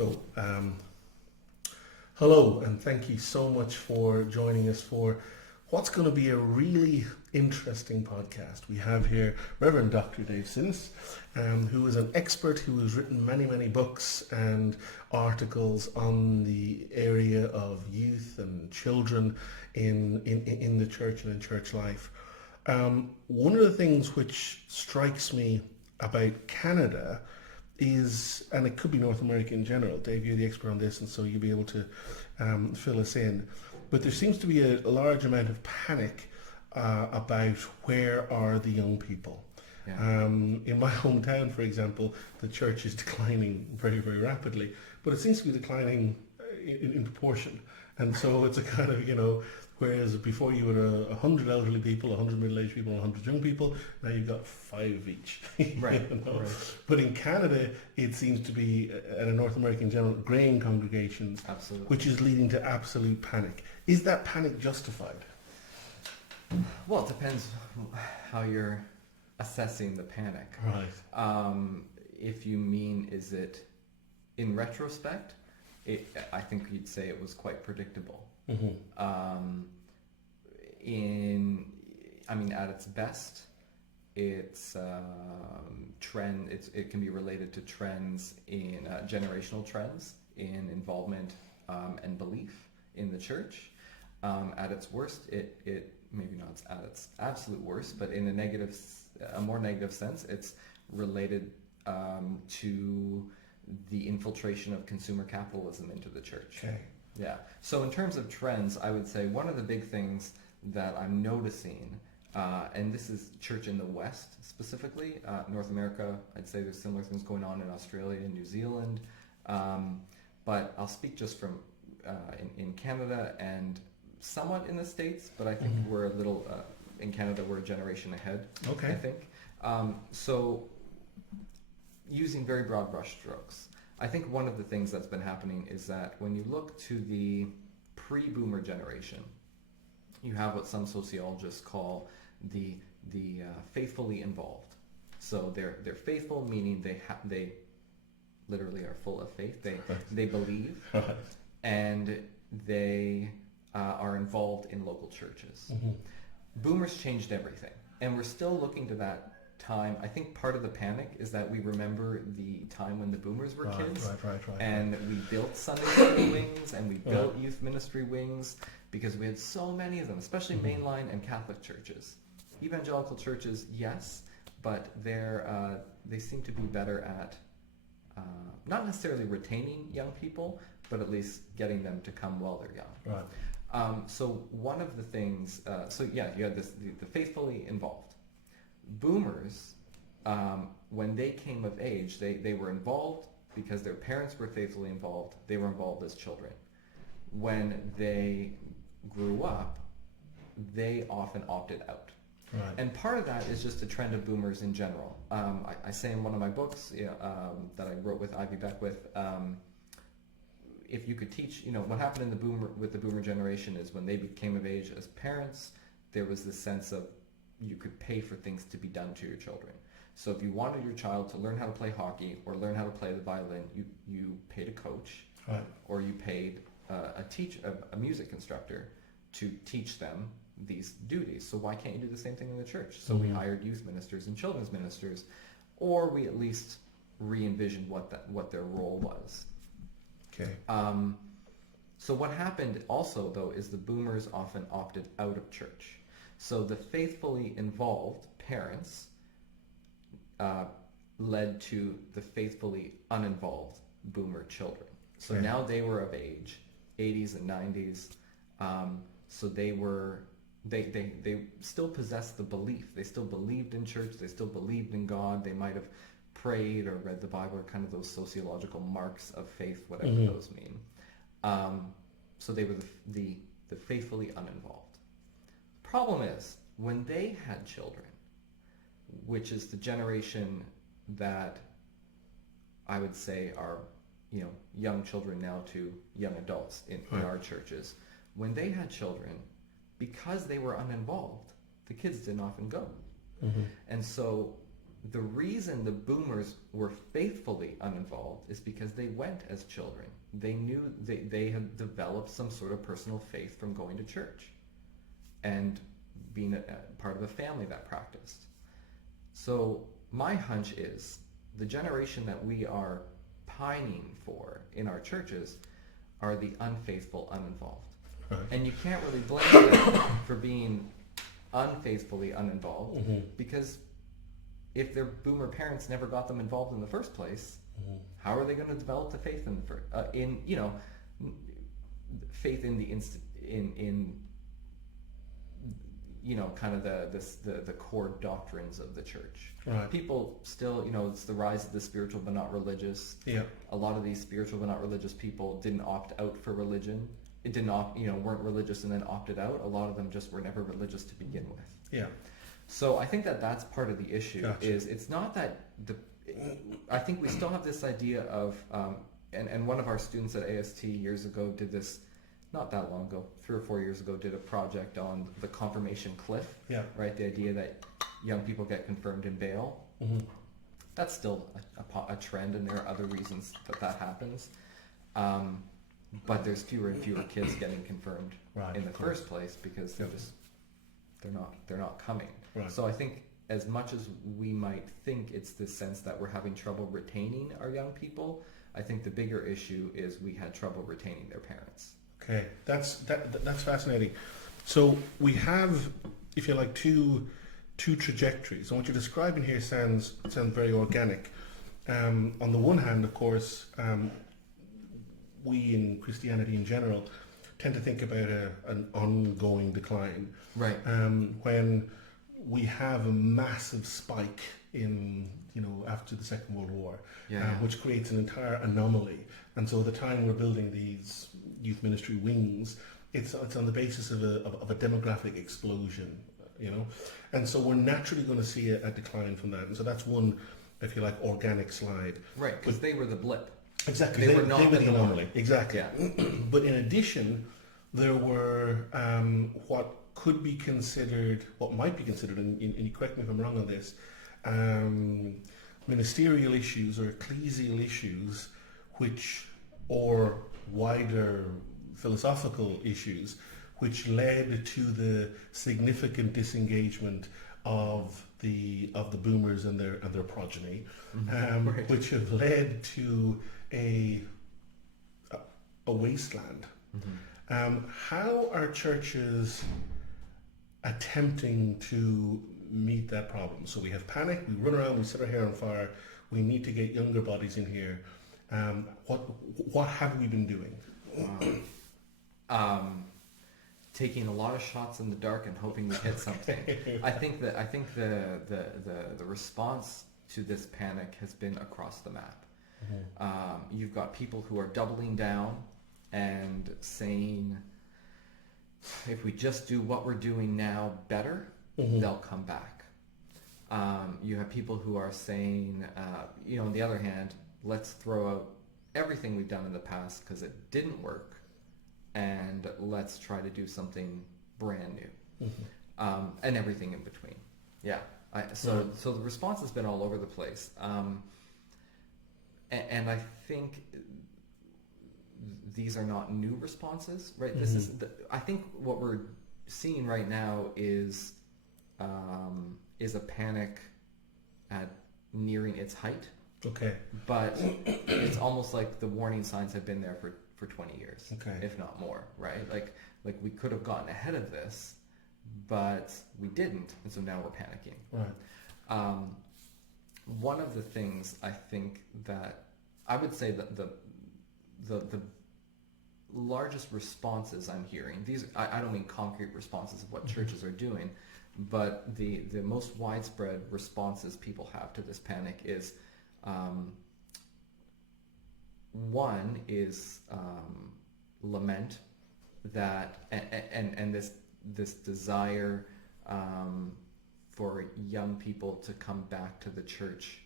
So, hello, and thank you so much for joining us for what's going to be a really interesting podcast. We have here Reverend Dr. Dave Csinos, who is an expert who has written many, many books and articles on the area of youth and children in the church and in church life. One of the things which strikes me about Canada is, and it could be North America in general, Dave, you're the expert on this, and so you'll be able to fill us in, but there seems to be a large amount of panic about where are the young people. Yeah. In my hometown, for example, the church is declining very, very rapidly, but it seems to be declining in proportion. And so it's a kind of, whereas before you had 100 elderly people, 100 middle-aged people, 100 young people, now you've got 5 each. Right. Right. But in Canada, it seems to be, and in North America in general, greying congregations, absolutely, which is leading to absolute panic. Is that panic justified? Well, it depends how you're assessing the panic. Right. If you mean, is it in retrospect? I think you'd say it was quite predictable. Mm-hmm. At its best, it's trend. It can be related to trends in generational trends in involvement and belief in the church. At its worst, it maybe not at its absolute worst, but in a more negative sense, it's related to the infiltration of consumer capitalism into the church. Okay. Yeah. So in terms of trends, I would say one of the big things that I'm noticing, and this is church in the West specifically, North America, I'd say there's similar things going on in Australia and New Zealand, but I'll speak just from in Canada and somewhat in the States, but I think we're a little, in Canada, we're a generation ahead, Okay. I think. So using very broad brushstrokes, I think one of the things that's been happening is that when you look to the pre-boomer generation, you have what some sociologists call the faithfully involved. So they're faithful, meaning they literally are full of faith. They believe, and they are involved in local churches. Mm-hmm. Boomers changed everything, and we're still looking to that time. I think part of the panic is that we remember the time when the boomers were kids, and we built Sunday school wings and we built youth ministry wings because we had so many of them, especially mainline and Catholic churches. Evangelical churches, yes, but they seem to be better at not necessarily retaining young people, but at least getting them to come while they're young. Right. So one of the things, you had the faithfully involved. Boomers, when they came of age, they were involved because their parents were faithfully involved. They were involved as children. When they grew up, they often opted out. Right. And part of that is just a trend of boomers in general. I say in one of my books that I wrote with Ivy Beckwith, if you could teach, what happened with the boomer generation is when they became of age as parents, there was this sense of you could pay for things to be done to your children. So if you wanted your child to learn how to play hockey or learn how to play the violin, you paid a coach, right, or you paid a music instructor to teach them these duties. So why can't you do the same thing in the church? So we hired youth ministers and children's ministers, or we at least re-envisioned what their role was. Okay. So what happened also, though, is the boomers often opted out of church. So the faithfully involved parents led to the faithfully uninvolved boomer children. So now they were of age, 80s and 90s. So they still possessed the belief. They still believed in church. They still believed in God. They might have prayed or read the Bible, or kind of those sociological marks of faith, whatever those mean. So they were the faithfully uninvolved. Problem is, when they had children, which is the generation that I would say are, young children now to young adults in our churches, when they had children, because they were uninvolved, the kids didn't often go. And so the reason the boomers were faithfully uninvolved is because they went as children. They knew they had developed some sort of personal faith from going to church and being a part of a family that practiced. So my hunch is the generation that we are pining for in our churches are the unfaithful, uninvolved. Right. And you can't really blame them for being unfaithfully uninvolved, because if their boomer parents never got them involved in the first place, how are they going to develop the faith in faith in the kind of the core doctrines of the church. Right. People still, it's the rise of the spiritual but not religious. Yeah. A lot of these spiritual but not religious people didn't opt out for religion. It didn't weren't religious and then opted out. A lot of them just were never religious to begin with. Yeah. So I think that that's part of the issue. Gotcha. Is it's not that I think we still have this idea of and one of our students at AST years ago did this, not that long ago, 3 or 4 years ago, did a project on the confirmation cliff. Yeah. Right, the idea that young people get confirmed in bail. That's still a trend, and there are other reasons that happens. But there's fewer and fewer kids getting confirmed in the first place because they're not coming. Right. So I think as much as we might think it's this sense that we're having trouble retaining our young people, I think the bigger issue is we had trouble retaining their parents. Okay, that's fascinating. So we have, if you like, two trajectories, and what you're describing here sounds very organic. On the one hand, of course, we in Christianity in general tend to think about an ongoing decline. Right. When we have a massive spike in, after the Second World War, which creates an entire anomaly. And so at the time we're building these youth ministry wings, it's on the basis of a demographic explosion, and so we're naturally going to see a decline from that. And so that's one, if you like, organic slide. Right, because they were the blip. Exactly, they were not the anomaly. Exactly. Yeah. But in addition, there were what might be considered, and you correct me if I'm wrong on this, ministerial issues or ecclesial issues, or wider philosophical issues, which led to the significant disengagement of the boomers and their progeny, Right. which have led to a wasteland. How are churches attempting to meet that problem? So we have panic, we run around, we set our hair on fire, we need to get younger bodies in here. What have we been doing? Taking a lot of shots in the dark and hoping we hit something. I think the response to this panic has been across the map. You've got people who are doubling down and saying, if we just do what we're doing now better, they'll come back. You have people who are saying, on the other hand, let's throw out everything we've done in the past because it didn't work, and let's try to do something brand new, and everything in between. Yeah. So the response has been all over the place, and I think these are not new responses, right? This is I think what we're seeing right now is a panic at nearing its height. Okay. But it's almost like the warning signs have been there for 20 years, if not more, right? Like we could have gotten ahead of this, but we didn't, and so now we're panicking. Right. One of the things I think that I would say that the largest responses I'm hearing, these I don't mean concrete responses of what churches are doing, but the most widespread responses people have to this panic is one is lament that and this desire for young people to come back to the church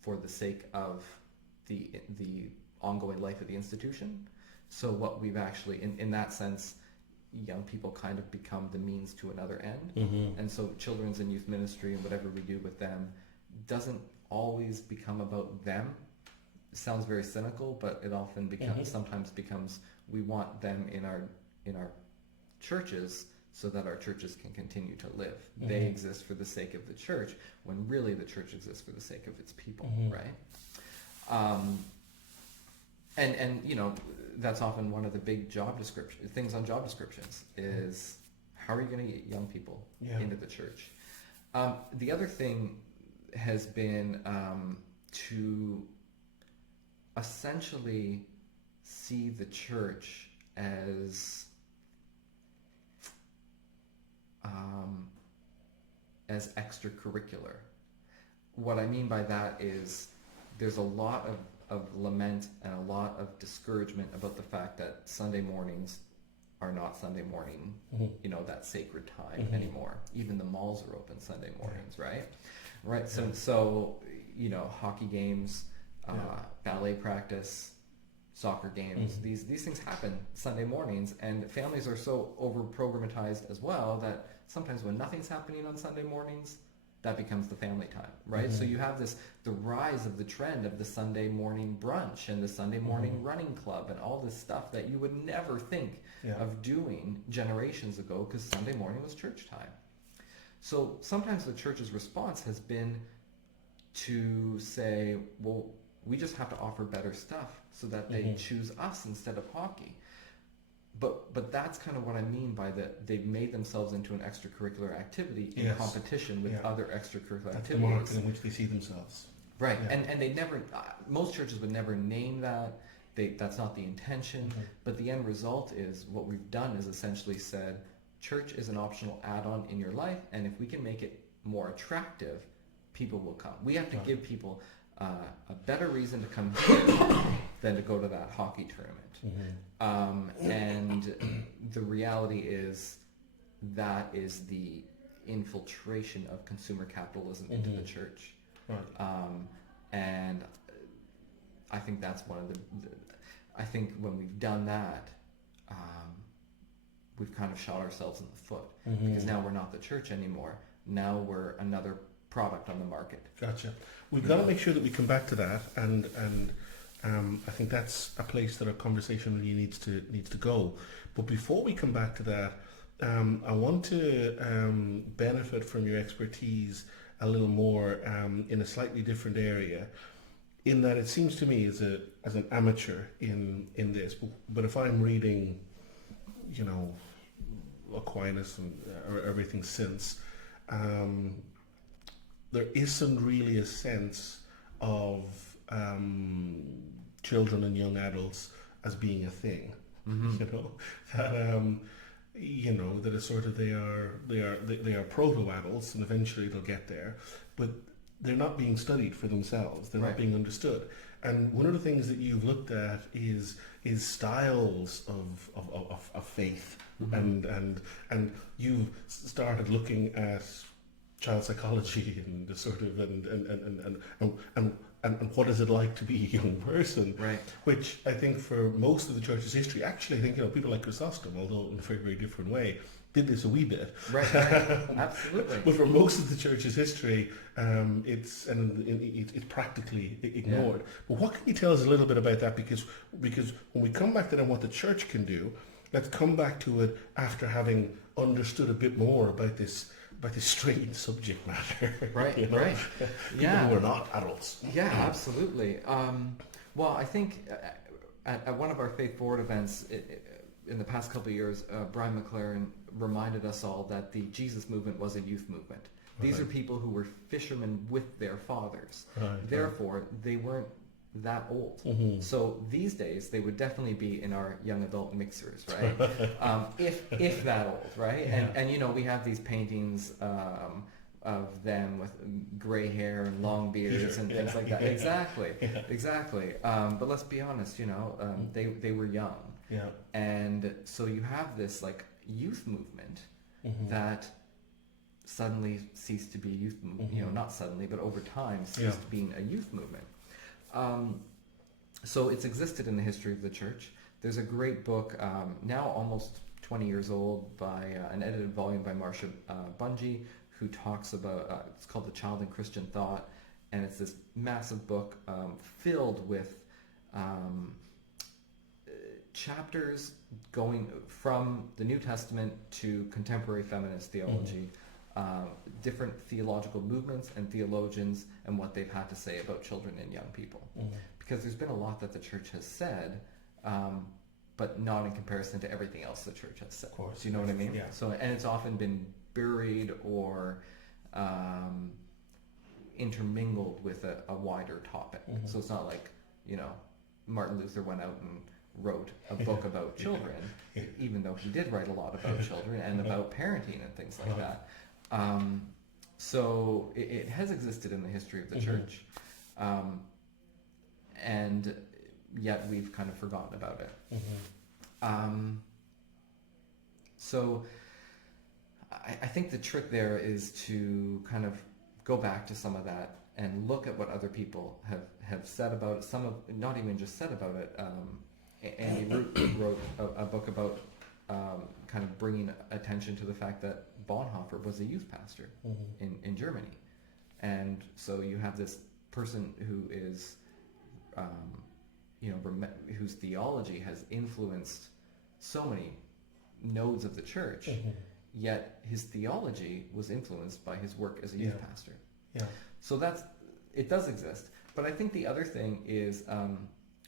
for the sake of the ongoing life of the institution. So what we've actually, in that sense, young people kind of become the means to another end. And so children's and youth ministry and whatever we do with them doesn't always become about them. It sounds very cynical, but it often becomes sometimes becomes we want them in our churches so that our churches can continue to live. They exist for the sake of the church, when really the church exists for the sake of its people, right? And you know, that's often one of the big things on job descriptions is how are you going to get young people into the church? The other thing has been to essentially see the church as extracurricular. What I mean by that is there's a lot of lament and a lot of discouragement about the fact that Sunday mornings are not Sunday morning, you know, that sacred time anymore. Even the malls are open Sunday mornings, right? Right. So you know, hockey games, ballet practice, soccer games, these things happen Sunday mornings, and families are so over programatized as well that sometimes when nothing's happening on Sunday mornings, that becomes the family time, right? So you have the rise of the trend of the Sunday morning brunch and the Sunday morning running club and all this stuff that you would never think of doing generations ago, because Sunday morning was church time. So sometimes the church's response has been to say, well, we just have to offer better stuff so that they choose us instead of hockey. But that's kind of what I mean by that they've made themselves into an extracurricular activity in competition with other extracurricular That's activities. the market in which they see themselves. Right, and they never, most churches would never name that. That's not the intention, but the end result is what we've done is essentially said, church is an optional add-on in your life, and if we can make it more attractive, people will come. We have to give people a better reason to come here than to go to that hockey tournament. And the reality is that is the infiltration of consumer capitalism into the church. Right. And I think that's one of I think when we've done that, we've kind of shot ourselves in the foot, because now we're not the church anymore. Now we're another product on the market. Gotcha. We've got to make sure that we come back to that, and I think that's a place that our conversation really needs to go. But before we come back to that, I want to benefit from your expertise a little more in a slightly different area, in that it seems to me as an amateur in this, but if I'm reading, you know, Aquinas and everything since, there isn't really a sense of children and young adults as being a thing. You know, that is sort of they are proto adults, and eventually they'll get there, but they're not being studied for themselves. They're not being understood. And one of the things that you've looked at is styles of faith, and you've started looking at child psychology and the sort of and what is it like to be a young person, right? Which I think for most of the church's history, actually, I think, you know, people like Chrysostom, although in a very, very different way, did this a wee bit. Right. Absolutely. But for most of the church's history, it's practically ignored. But what can you tell us a little bit about that? Because when we come back to then what the church can do, let's come back to it after having understood a bit more about this strange subject matter. Right, you know? right. People who are not adults. Yeah, absolutely. Well, I think at one of our Faith Forward events in the past couple of years, Brian McLaren reminded us all that the Jesus movement was a youth movement. These are people who were fishermen with their fathers. Therefore, they weren't that old. So these days, they would definitely be in our young adult mixers, right? if that old, right? Yeah. And you know, we have these paintings of them with gray hair and long beards and things like that. Exactly. But let's be honest, you know, they were young. Yeah. And so you have this like youth movement that suddenly ceased to be a youth movement. You know, not suddenly, but over time ceased being a youth movement. So it's existed in the history of the church. There's a great book, now almost 20 years old, by an edited volume by Marcia Bungie, who talks about, it's called The Child in Christian Thought, and it's this massive book filled with chapters going from the New Testament to contemporary feminist theology, different theological movements and theologians and what they've had to say about children and young people. Because there's been a lot that the church has said, but not in comparison to everything else the church has said. Of course. Do you know what I mean? Yeah. So, and it's often been buried or intermingled with a wider topic. So it's not like, Martin Luther went out and wrote a book about children, even though he did write a lot about children and about parenting and things like that. So it has existed in the history of the church, and yet we've kind of forgotten about it. So I think the trick there is to kind of go back to some of that and look at what other people have said about it. Some of, not even just said about it, Andy Root wrote a book about kind of bringing attention to the fact that Bonhoeffer was a youth pastor in Germany. And so you have this person who is, whose theology has influenced so many nodes of the church, yet his theology was influenced by his work as a youth pastor. Yeah. So it does exist. But I think the other thing is,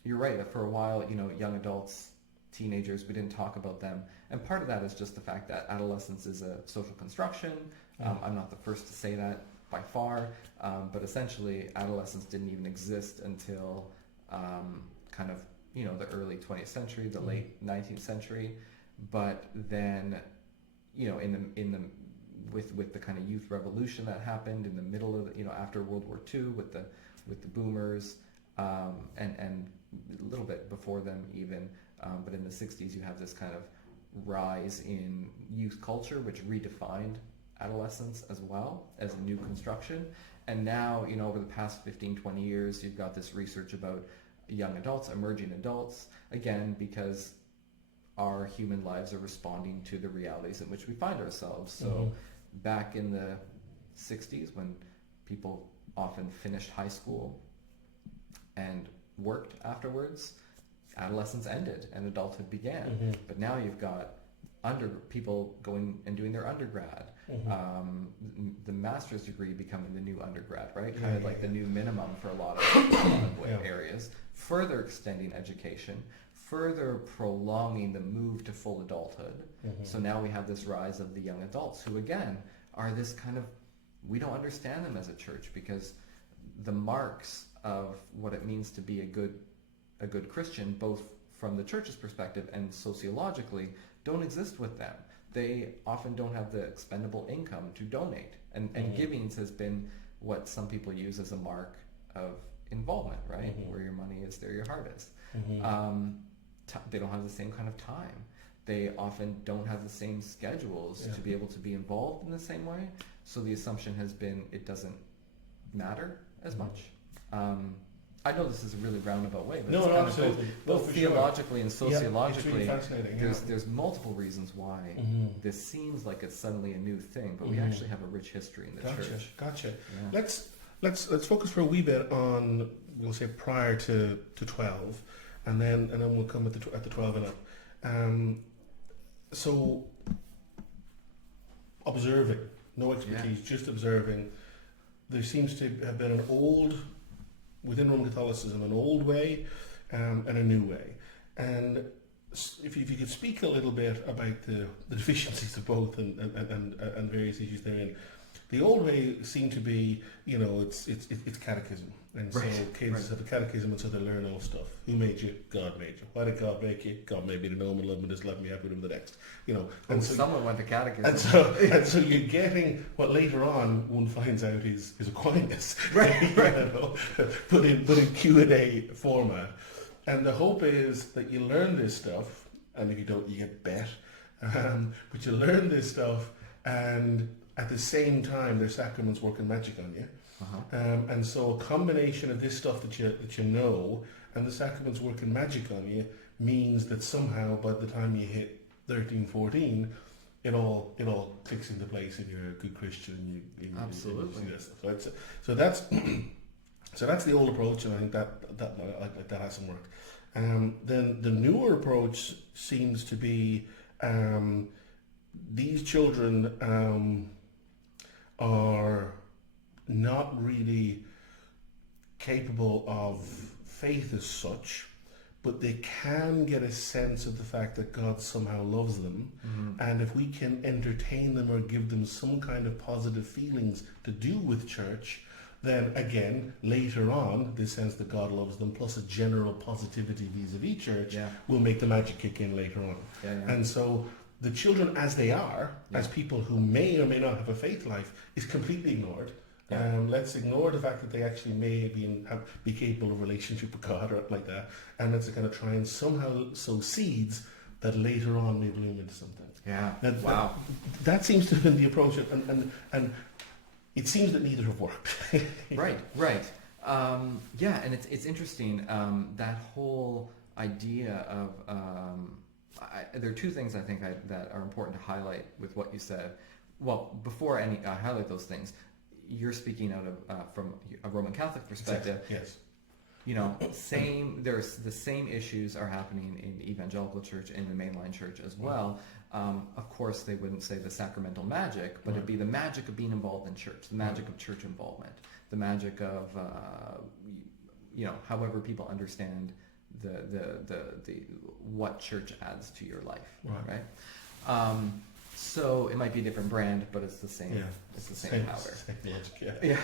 you're right, that for a while, young adults, teenagers, we didn't talk about them. And part of that is just the fact that adolescence is a social construction. I'm not the first to say that by far, but essentially adolescence didn't even exist until kind of, the early 20th century, the late 19th century. But then, with the kind of youth revolution that happened in the middle of after World War II with the boomers, and a little bit before them even, but in the 60s you have this kind of rise in youth culture which redefined adolescence as well as a new construction. And now, over the past 15-20 years, you've got this research about young adults, emerging adults, again because our human lives are responding to the realities in which we find ourselves. So back in the 60s, when people often finished high school and worked afterwards, adolescence ended and adulthood began. But now you've got people going and doing their undergrad, the master's degree becoming the new undergrad, right? Kind of like the new minimum for a lot of areas, further extending education, further prolonging the move to full adulthood. So now we have this rise of the young adults who, again, are this kind of, we don't understand them as a church because the marks of what it means to be a good Christian, both from the church's perspective and sociologically, don't exist with them. They often don't have the expendable income to donate. And givings has been what some people use as a mark of involvement, right? Where your money is, there your heart is. They don't have the same kind of time. They often don't have the same schedules to be able to be involved in the same way. So the assumption has been it doesn't matter as much. I know this is a really roundabout way, but both theologically and sociologically, it's really fascinating, there's multiple reasons why this seems like it's suddenly a new thing, but we actually have a rich history in the church. Gotcha. Yeah. Let's focus for a wee bit on, we'll say, prior to 12, and then we'll come at the 12 and up. So observing, no expertise, just observing. There seems to have been within Roman Catholicism, an old way and a new way. And if you could speak a little bit about the deficiencies of both and various issues therein. The old way seemed to be, it's catechism. And so kids have a catechism, and so they learn all stuff. Who made you? God made you. Why did God make you? God made me to know him and love him and just let me have with him the next. And so someone went to catechism. And so you're getting what later on one finds out is Aquinas. Right. Put in Q&A format. And the hope is that you learn this stuff, and if you don't, you get bet. But you learn this stuff, and at the same time, their sacraments working magic on you. And so a combination of this stuff that you know and the sacraments working magic on you means that somehow by the time you hit 13, 14, it all clicks into place and you're a good Christian. Absolutely. So that's So that's the old approach, and I think that hasn't worked. Then the newer approach seems to be these children are not really capable of faith as such, but they can get a sense of the fact that God somehow loves them. And if we can entertain them or give them some kind of positive feelings to do with church, then again, later on, this sense that God loves them plus a general positivity vis-a-vis church will make the magic kick in later on. And so the children as they are, as people who may or may not have a faith life, is completely ignored. Let's ignore the fact that they actually may be capable of a relationship with God or like that, and let's kind of try and somehow sow seeds that later on may bloom into something. That seems to have been the approach, and it seems that neither have worked. Right. And it's interesting, that whole idea of there are two things I think that are important to highlight with what you said. Well, before I highlight those things, you're speaking out of from a Roman Catholic perspective. Yes. There's the same issues are happening in the evangelical church and the mainline church as well. Of course, they wouldn't say the sacramental magic, but it'd be the magic of being involved in church, the magic of church involvement, the magic of however people understand the what church adds to your life, right? So it might be a different brand, but it's the same. It's the same power. Same logic,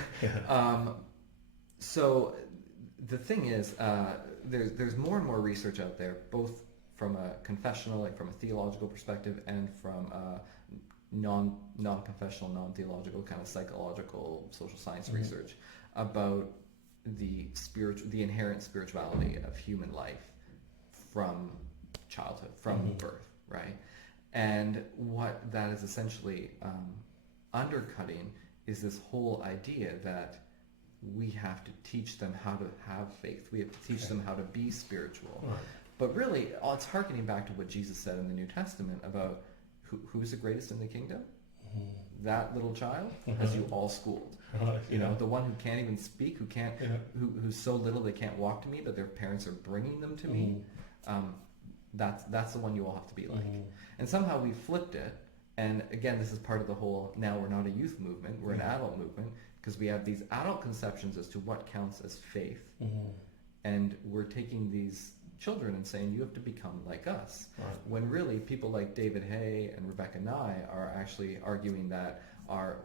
So the thing is, there's more and more research out there, both from a confessional, like from a theological perspective, and from a non-confessional, non-theological kind of psychological, social science research about the inherent spirituality of human life from childhood, from birth, right? And what that is essentially undercutting is this whole idea that we have to teach them how to have faith. We have to teach them how to be spiritual. Right. But really, it's hearkening back to what Jesus said in the New Testament about who's the greatest in the kingdom? That little child has you all schooled. Right, the one who can't even speak, who's so little they can't walk to me, but their parents are bringing them to me. That's the one you all have to be like. And somehow we flipped it. And again, this is part of the whole, now we're not a youth movement, we're an adult movement, because we have these adult conceptions as to what counts as faith. And we're taking these children and saying, you have to become like us. Right. When really people like David Hay and Rebecca Nye are actually arguing that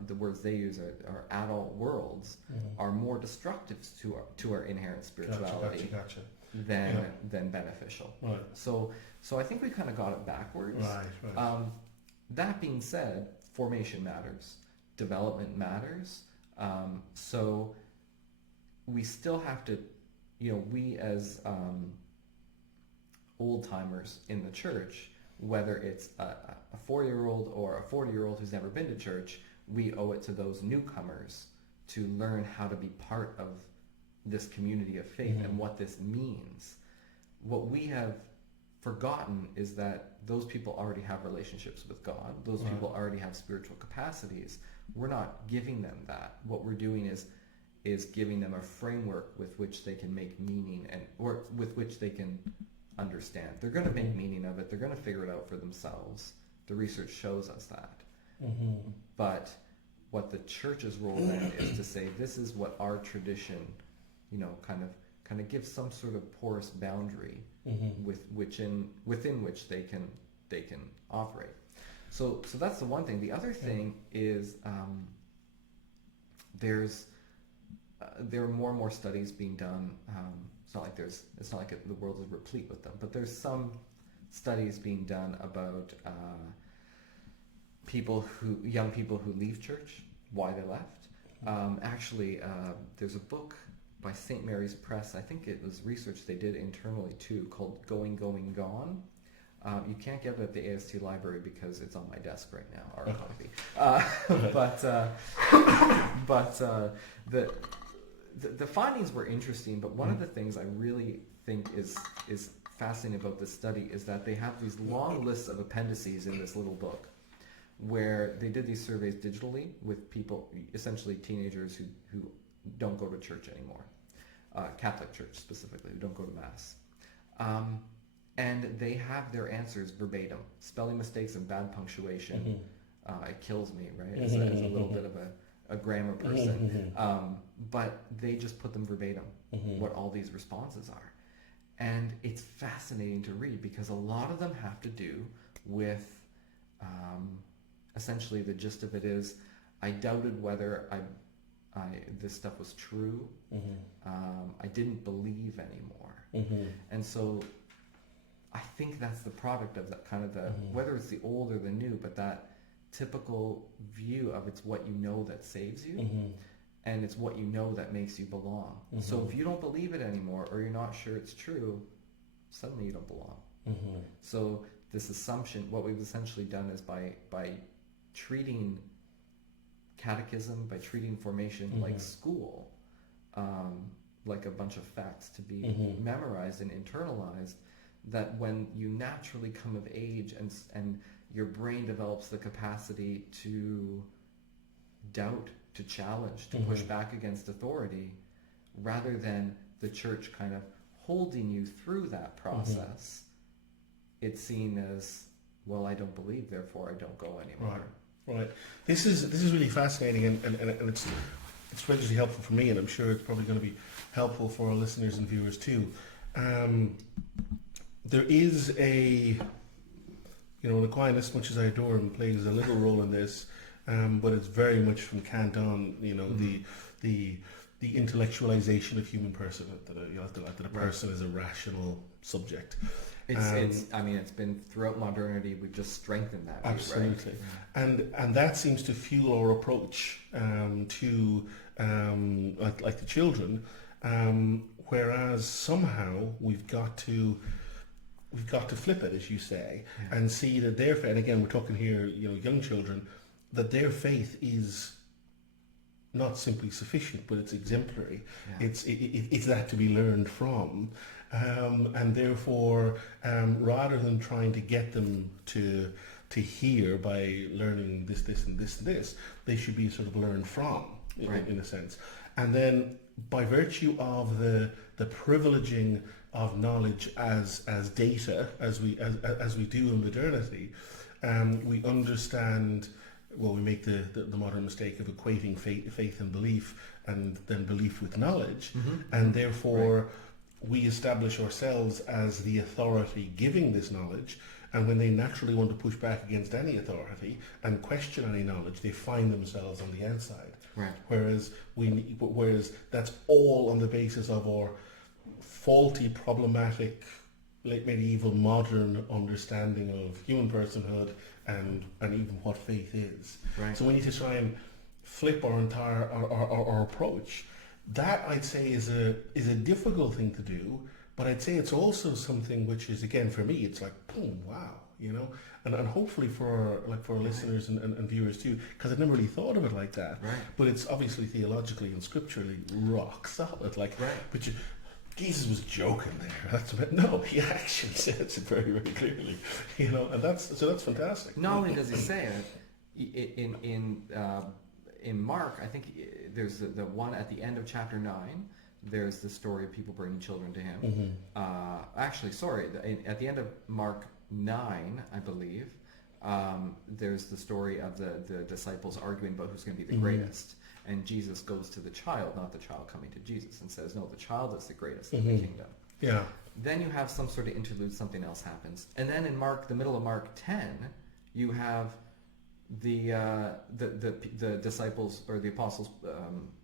the words they use are adult worlds are more destructive to our inherent spirituality. Gotcha. Than beneficial. Right. So I think we kind of got it backwards. Right. That being said, formation matters, development matters. So we still have to, we as old timers in the church, whether it's a 4-year-old or a 40-year-old who's never been to church, we owe it to those newcomers to learn how to be part of this community of faith and what this means. What we have forgotten is that those people already have relationships with God. Those people already have spiritual capacities. We're not giving them that. What we're doing is giving them a framework with which they can make meaning or with which they can understand. They're going to make meaning of it. They're going to figure it out for themselves. The research shows us that. But what the church's role then is to say, this is what our tradition, kind of gives some sort of porous boundary within which they can operate. So that's the one thing. The other thing is there are more and more studies being done. It's not like the world is replete with them, but there's some studies being done about young people who leave church, why they left. There's a book by St. Mary's Press, I think it was research they did internally too, called Going, Going, Gone. You can't get it at the AST library because it's on my desk right now, our copy. But the findings were interesting, but one of the things I really think is fascinating about this study is that they have these long lists of appendices in this little book where they did these surveys digitally with people, essentially teenagers who don't go to church anymore. Catholic Church specifically, who don't go to Mass. And they have their answers verbatim. Spelling mistakes and bad punctuation, it kills me, right? As a little bit of a grammar person. But they just put them verbatim, what all these responses are. And it's fascinating to read because a lot of them have to do with, essentially the gist of it is, I doubted whether this stuff was true. I didn't believe anymore. And so I think that's the product of that kind of whether it's the old or the new, but that typical view of it's what you know that saves you, and it's what you know that makes you belong. So if you don't believe it anymore, or you're not sure it's true, suddenly you don't belong. So this assumption, what we've essentially done is by treating catechism, by treating formation like school, like a bunch of facts to be memorized and internalized, that when you naturally come of age and your brain develops the capacity to doubt, to challenge, to push back against authority, rather than the church kind of holding you through that process, it's seen as, well, I don't believe, therefore I don't go anymore. Right. This is really fascinating, and it's tremendously helpful for me, and I'm sure it's probably going to be helpful for our listeners and viewers too. There is Aquinas, much as I adore him, plays a little role in this, but it's very much from Kant on, the intellectualization of human personhood, that a person is a rational subject. It's been throughout modernity, we've just strengthened that view, absolutely, right? And that seems to fuel our approach to like the children, whereas somehow we've got to flip it, as you say, and see that their faith, and again we're talking here, young children, that their faith is not simply sufficient, but it's exemplary. It's that to be learned from, and therefore, rather than trying to get them to hear by learning this, and this, they should be sort of learned from, in a sense. And then, by virtue of the privileging of knowledge as data, as we do in modernity, we understand. Well, we make the modern mistake of equating faith and belief, and then belief with knowledge, and therefore we establish ourselves as the authority giving this knowledge. And when they naturally want to push back against any authority and question any knowledge, they find themselves on the outside. Right. Whereas that's all on the basis of our faulty, problematic, late medieval, modern understanding of human personhood and even what faith is. Right. So we need to try and flip our entire our approach. That, I'd say, is a difficult thing to do, but I'd say it's also something which is, again, for me, it's like, boom, wow, and hopefully for our listeners and viewers too, because I've never really thought of it like that. Right. But it's obviously theologically and scripturally rock solid. But Jesus was joking there. No, he actually says it very, very clearly. And that's fantastic. Not only does he say it in Mark, I think there's the one at the end of chapter 9. There's the story of people bringing children to him. At the end of Mark 9, I believe, there's the story of the disciples arguing about who's going to be the greatest. And Jesus goes to the child, not the child coming to Jesus, and says, no, the child is the greatest in the kingdom. Yeah. Then you have some sort of interlude, something else happens. And then in the middle of Mark 10, you have the disciples or the apostles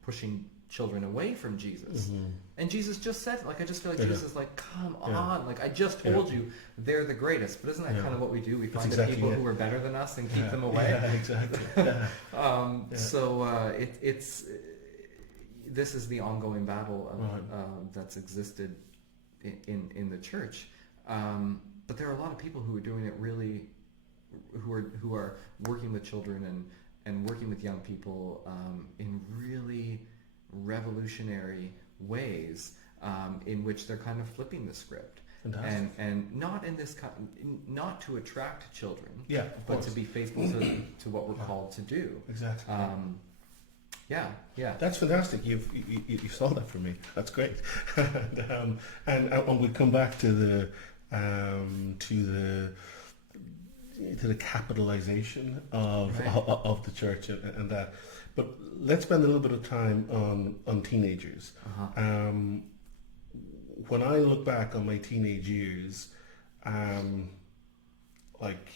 pushing children away from Jesus. And Jesus just said, I just feel like Jesus is like, come on, I just told you they're the greatest. But isn't that kind of what we do? We find the people who are better than us and keep them away. Yeah, exactly. So this is the ongoing battle that's existed in the church. But there are a lot of people who are doing it really, who are working with children and working with young people in really revolutionary ways, in which they're kind of flipping the script. Fantastic. And not in this not to attract children, but to be faithful to what we're called to do. Exactly. Yeah. That's fantastic. You've solved that for me. That's great. And we'll come back to the capitalization of Right. of the church and that. But let's spend a little bit of time on teenagers. Uh-huh. When I look back on my teenage years, like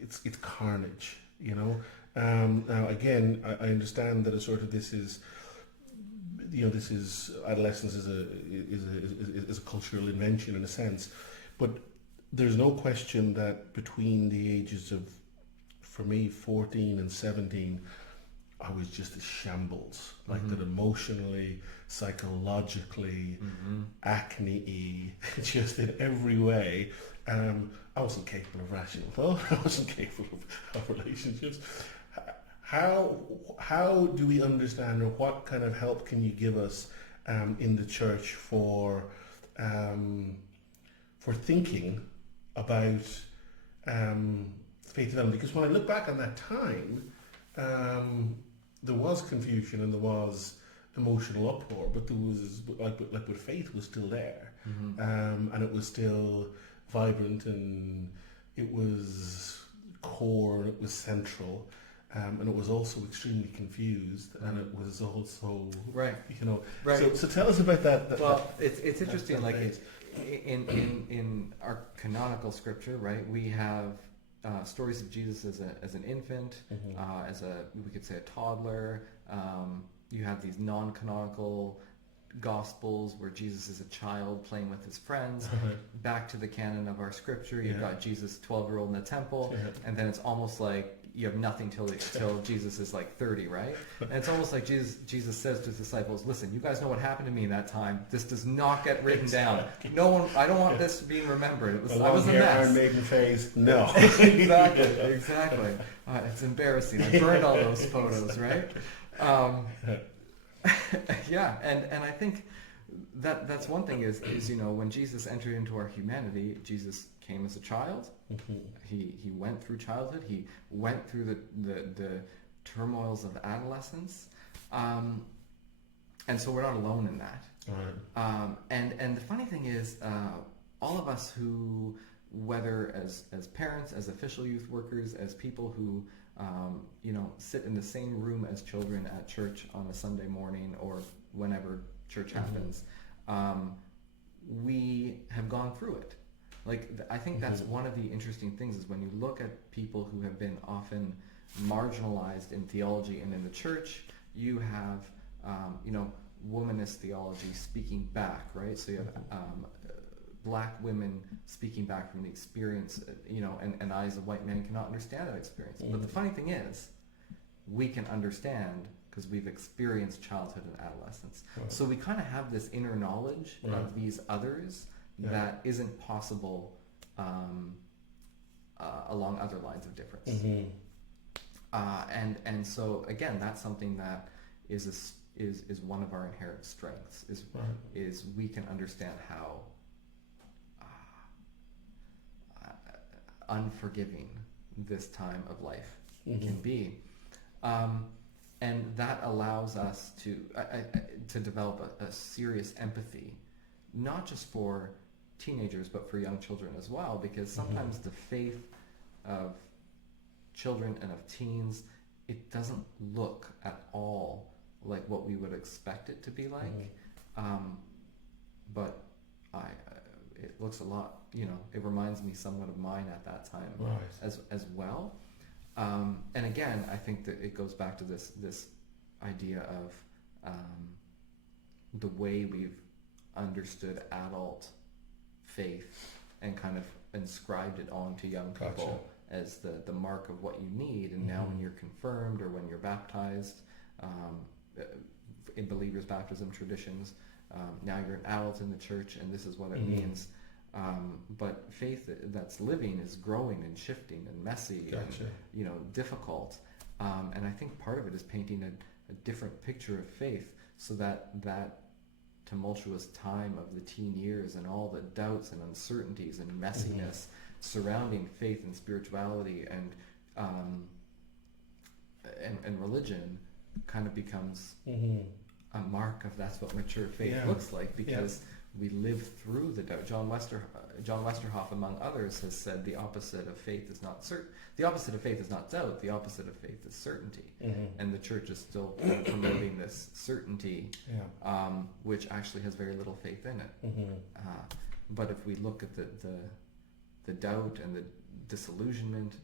it's carnage, you know. Now again, I understand that a sort of this is adolescence is a cultural invention in a sense, but there's no question that between the ages of, for me, 14 and 17, I was just a shambles, like that emotionally, psychologically, acne-y, just in every way. I wasn't capable of rational thought. I wasn't capable of relationships. How do we understand, or what kind of help can you give us in the church for thinking about faith development? Because when I look back on that time, there was confusion and there was emotional uproar, but there was like with faith was still there, and it was still vibrant, and it was core, it was central, and it was also extremely confused, and it was also Right. Right. So tell us about that. Well, it's interesting. Like phase. in our canonical scripture, right? We have stories of Jesus as an infant, as we could say a toddler. You have these non-canonical Gospels where Jesus is a child playing with his friends. Back to the canon of our scripture, you've got Jesus 12-year-old in the temple, and then it's almost like you have nothing till Jesus is like 30, right? And it's almost like Jesus says to his disciples, "Listen, you guys know what happened to me in that time. This does not get written down. No one. I don't want this being remembered. I was a mess." Iron Maiden phase, no. Exactly. It's embarrassing. I burned all those photos, right? Yeah, and I think that's one thing is when Jesus entered into our humanity, Jesus came as a child. He went through childhood. He went through the turmoils of adolescence, and so we're not alone in that. Right. And the funny thing is, all of us who, whether as parents, as official youth workers, as people who sit in the same room as children at church on a Sunday morning or whenever church happens, we have gone through it. Like, I think that's one of the interesting things is when you look at people who have been often marginalized in theology and in the church, you have, womanist theology speaking back, right? So you have black women speaking back from the experience, and I as a white man cannot understand that experience. But the funny thing is, we can understand because we've experienced childhood and adolescence. Right. So we kind of have this inner knowledge of these others that isn't possible along other lines of difference. And so again, that's something that is one of our inherent strengths. Is we can understand how unforgiving this time of life can be, and that allows us to develop a serious empathy, not just for teenagers but for young children as well, because sometimes the faith of children and of teens, it doesn't look at all like what we would expect it to be like, but it looks a lot, it reminds me somewhat of mine at that time as well. And again, I think that it goes back to this idea of the way we've understood adult faith and kind of inscribed it onto young people as the mark of what you need. And now when you're confirmed or when you're baptized, in believers' baptism traditions, now you're an adult in the church and this is what it means. But faith that's living is growing and shifting and messy and difficult. And I think part of it is painting a different picture of faith, so that tumultuous time of the teen years and all the doubts and uncertainties and messiness surrounding faith and spirituality and religion kind of becomes Mm-hmm. a mark of that's what mature faith Yeah. looks like, because we live through the doubt. John Westerhoff, among others, has said the opposite of faith is not the opposite of faith is not doubt. The opposite of faith is certainty. Mm-hmm. And the church is still kind of promoting this certainty, Yeah. which actually has very little faith in it. Mm-hmm. But if we look at the doubt and the disillusionment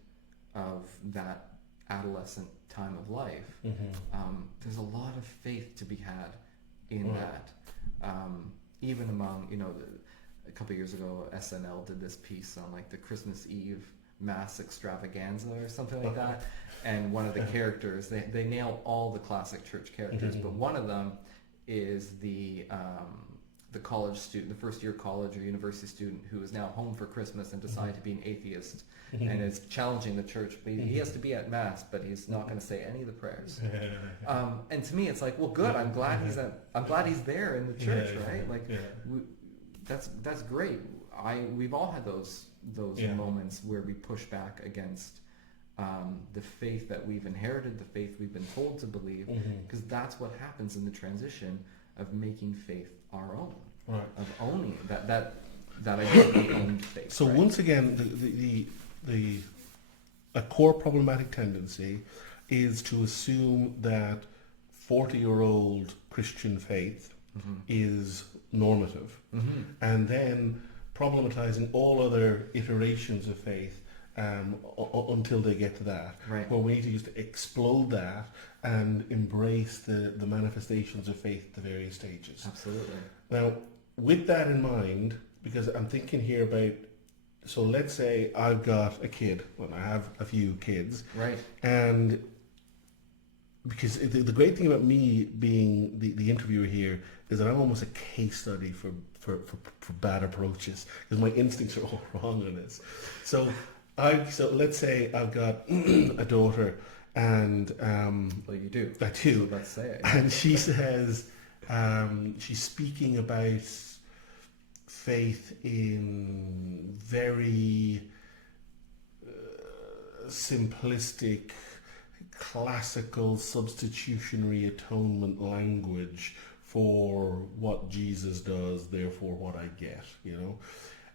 of that adolescent time of life, Mm-hmm. there's a lot of faith to be had in Right. that. Even among, a couple of years ago, SNL did this piece on like the Christmas Eve mass extravaganza or something like that. And one of the characters, they nail all the classic church characters, but one of them is the college student, the first year college or university student who is now home for Christmas and decided to be an atheist and is challenging the church. But he has to be at mass, but he's not going to say any of the prayers. And to me, it's like, well, good. I'm glad he's there in the church, right? Like, that's great. We've all had those moments where we push back against the faith that we've inherited, the faith we've been told to believe, because that's what happens in the transition of making faith our own, Right. of owning that identity owned faith. So right? once again, a core problematic tendency is to assume that 40-year-old Christian faith is normative, and then problematizing all other iterations of faith until they get to that. Right. Where we need to just explode that and embrace the manifestations of faith at the various stages. Absolutely. Now, with that in mind, because I'm thinking here about, so let's say I've got a kid, well, I have a few kids, Right. and because the great thing about me being the interviewer here is that I'm almost a case study for bad approaches, because my instincts are all wrong on this. So let's say I've got a daughter, and Well, you do. I do. So let's say it. And she says she's speaking about faith in very simplistic, classical, substitutionary atonement language for what Jesus does, therefore what I get,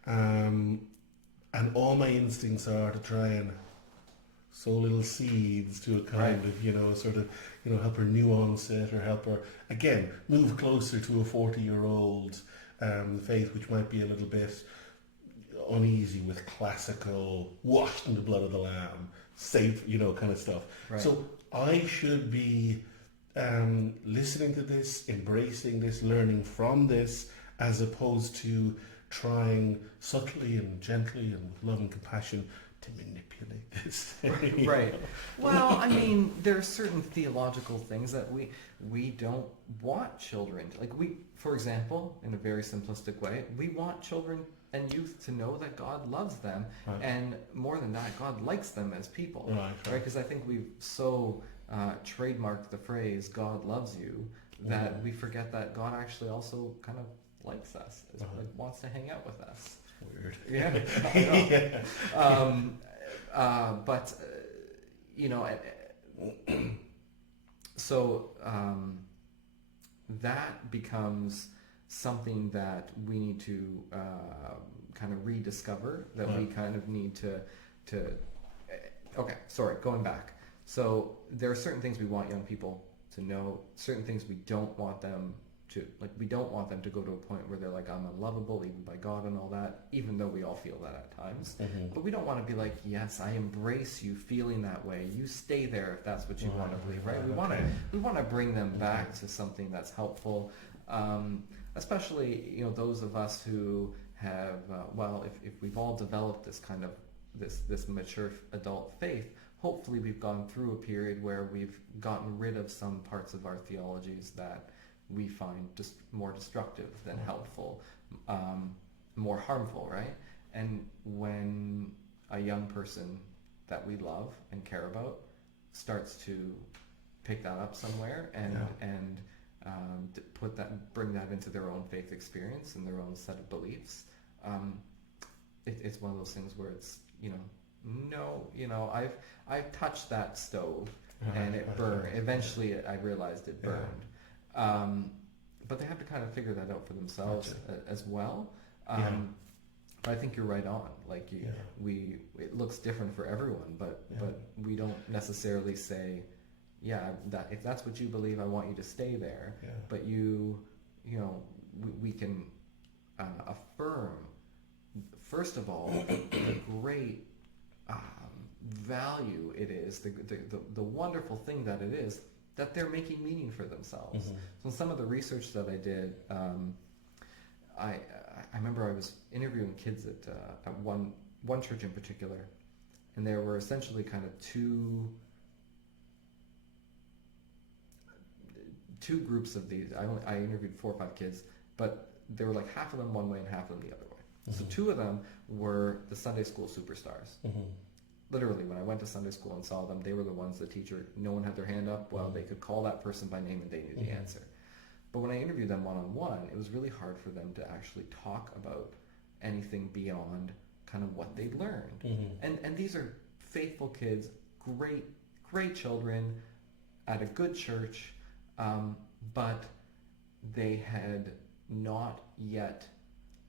and all my instincts are to try and sow little seeds to a kind of, sort of, help her nuance it, or help her, again, move closer to a 40-year-old faith, which might be a little bit uneasy with classical, washed in the blood of the Lamb, safe, kind of stuff. Right. So I should be listening to this, embracing this, learning from this, as opposed to trying subtly and gently and with love and compassion to manipulate this. Right. Well, I mean, there are certain theological things that we don't want children to, for example, in a very simplistic way, we want children and youth to know that God loves them, Right. and more than that, God likes them as people, Right. Because I think we've so trademarked the phrase "God loves you" that we forget that God actually also kind of likes us, wants to hang out with us. Weird. Yeah. I know. But so that becomes something that we need to kind of rediscover, that we kind of need to okay, sorry, going back. So there are certain things we want young people to know, certain things we don't want them to, we don't want them to go to a point where they're like, I'm unlovable even by God and all that, even though we all feel that at times. But we don't want to be like, yes, I embrace you feeling that way. You stay there if that's what you want to believe, right? We want to bring them back to something that's helpful, especially, those of us who have, if we've all developed this kind of, this mature adult faith, hopefully we've gone through a period where we've gotten rid of some parts of our theologies that we find just more destructive than helpful, more harmful, right? And when a young person that we love and care about starts to pick that up somewhere and bring that into their own faith experience and their own set of beliefs, it's one of those things where it's, I've touched that stove and it burned. Eventually, I realized it burned. But they have to kind of figure that out for themselves as well. But I think you're right on. Like it looks different for everyone, but we don't necessarily say, that if that's what you believe, I want you to stay there. Yeah. But we can affirm, first of all, the great value it is, the wonderful thing that it is, that they're making meaning for themselves. Mm-hmm. So in some of the research that I did, I remember I was interviewing kids at one church in particular, and there were essentially kind of two groups of these. I interviewed 4 or 5 kids, but there were like half of them one way and half of them the other way. Mm-hmm. So 2 of them were the Sunday school superstars. Mm-hmm. Literally, when I went to Sunday school and saw them, they were the ones the teacher, no one had their hand up. Well, they could call that person by name and they knew the answer. But when I interviewed them one-on-one, it was really hard for them to actually talk about anything beyond kind of what they'd learned. Mm-hmm. And these are faithful kids, great children at a good church, but they had not yet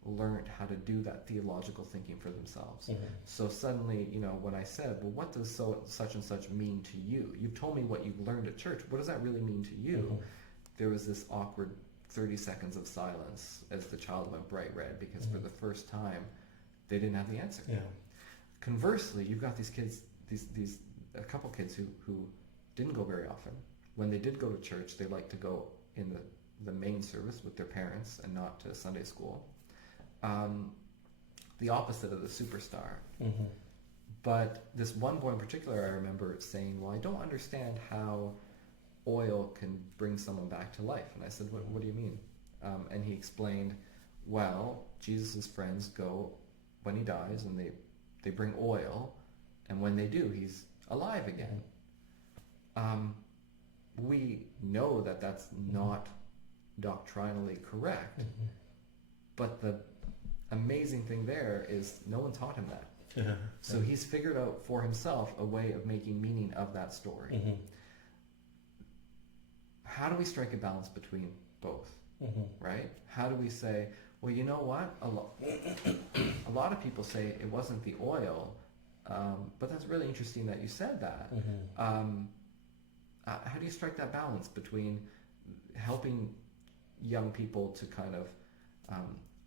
learned how to do that theological thinking for themselves. Mm-hmm. So suddenly, when I said, well, what does such and such mean to you? You've told me what you've learned at church. What does that really mean to you? Mm-hmm. There was this awkward 30 seconds of silence as the child went bright red, because for the first time, they didn't have the answer. Yeah. Conversely, you've got these kids, a couple kids who didn't go very often. When they did go to church, they liked to go in the main service with their parents and not to Sunday school. The opposite of the superstar. Mm-hmm. But this one boy in particular, I remember saying, well, I don't understand how oil can bring someone back to life. And I said, what do you mean? And he explained, well, Jesus' friends go when he dies and they bring oil, and when they do, he's alive again. We know that that's not doctrinally correct, but the amazing thing there is no one taught him that. Yeah. So he's figured out for himself a way of making meaning of that story. Mm-hmm. How do we strike a balance between both? Mm-hmm. Right? How do we say, well, you know what? A lot of people say it wasn't the oil, but that's really interesting that you said that. Mm-hmm. How do you strike that balance between helping young people to kind of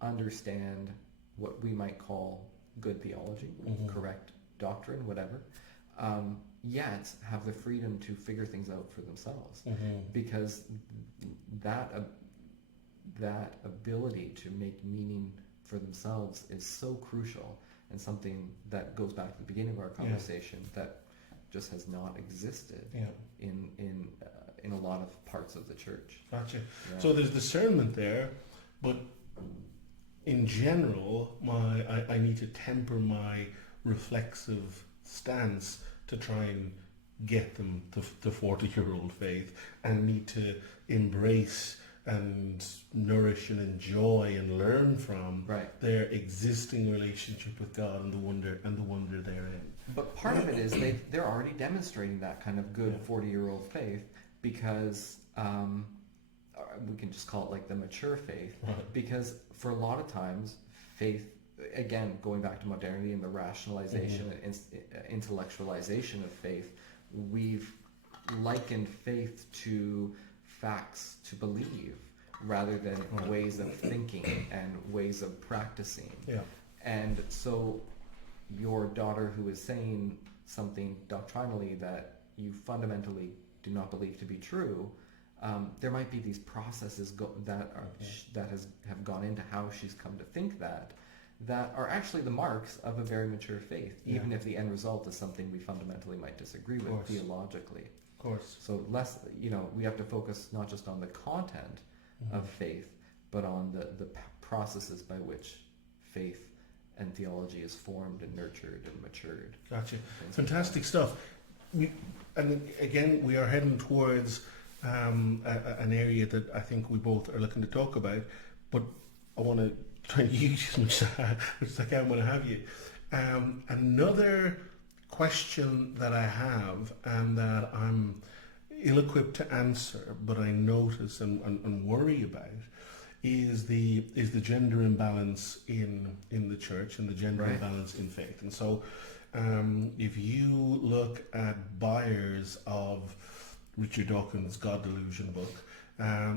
understand what we might call good theology, correct doctrine, whatever, yet have the freedom to figure things out for themselves? Because that ability to make meaning for themselves is so crucial, and something that goes back to the beginning of our conversation that just has not existed in a lot of parts of the church. Gotcha. Yeah. So there's discernment there, but in general, I need to temper my reflexive stance to try and get them to 40-year-old faith, and need to embrace and nourish and enjoy and learn from their existing relationship with God and the wonder therein. But part of it is they're already demonstrating that kind of good 40-year-old faith, because we can just call it like the mature faith, because for a lot of times faith, again, going back to modernity and the rationalization and intellectualization of faith, we've likened faith to facts to believe rather than ways of thinking and ways of practicing. Yeah. And so your daughter who is saying something doctrinally that you fundamentally do not believe to be true, there might be these processes that have gone into how she's come to think that are actually the marks of a very mature faith, even if the end result is something we fundamentally might disagree with theologically. Of course. So we have to focus not just on the content of faith, but on the processes by which faith and theology is formed and nurtured and matured. Gotcha. Fantastic stuff. And again, we are heading towards an area that I think we both are looking to talk about, but I want to try and use as much as I can when I have you. Another question that I have and that I'm ill-equipped to answer, but I notice and worry about is the gender imbalance in the church and the gender imbalance in faith. And so if you look at buyers of Richard Dawkins' God Delusion book,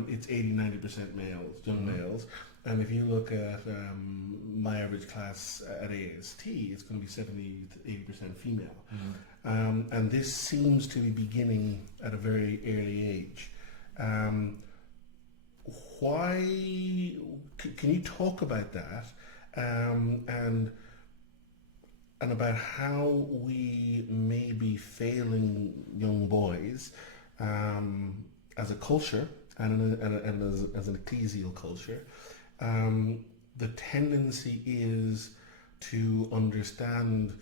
it's 80-90% males, young males. And if you look at my average class at AST, it's going to be 70-80% female. And this seems to be beginning at a very early age. Why? Can you talk about that and about how we may be failing young boys as a culture and as an ecclesial culture? The tendency is to understand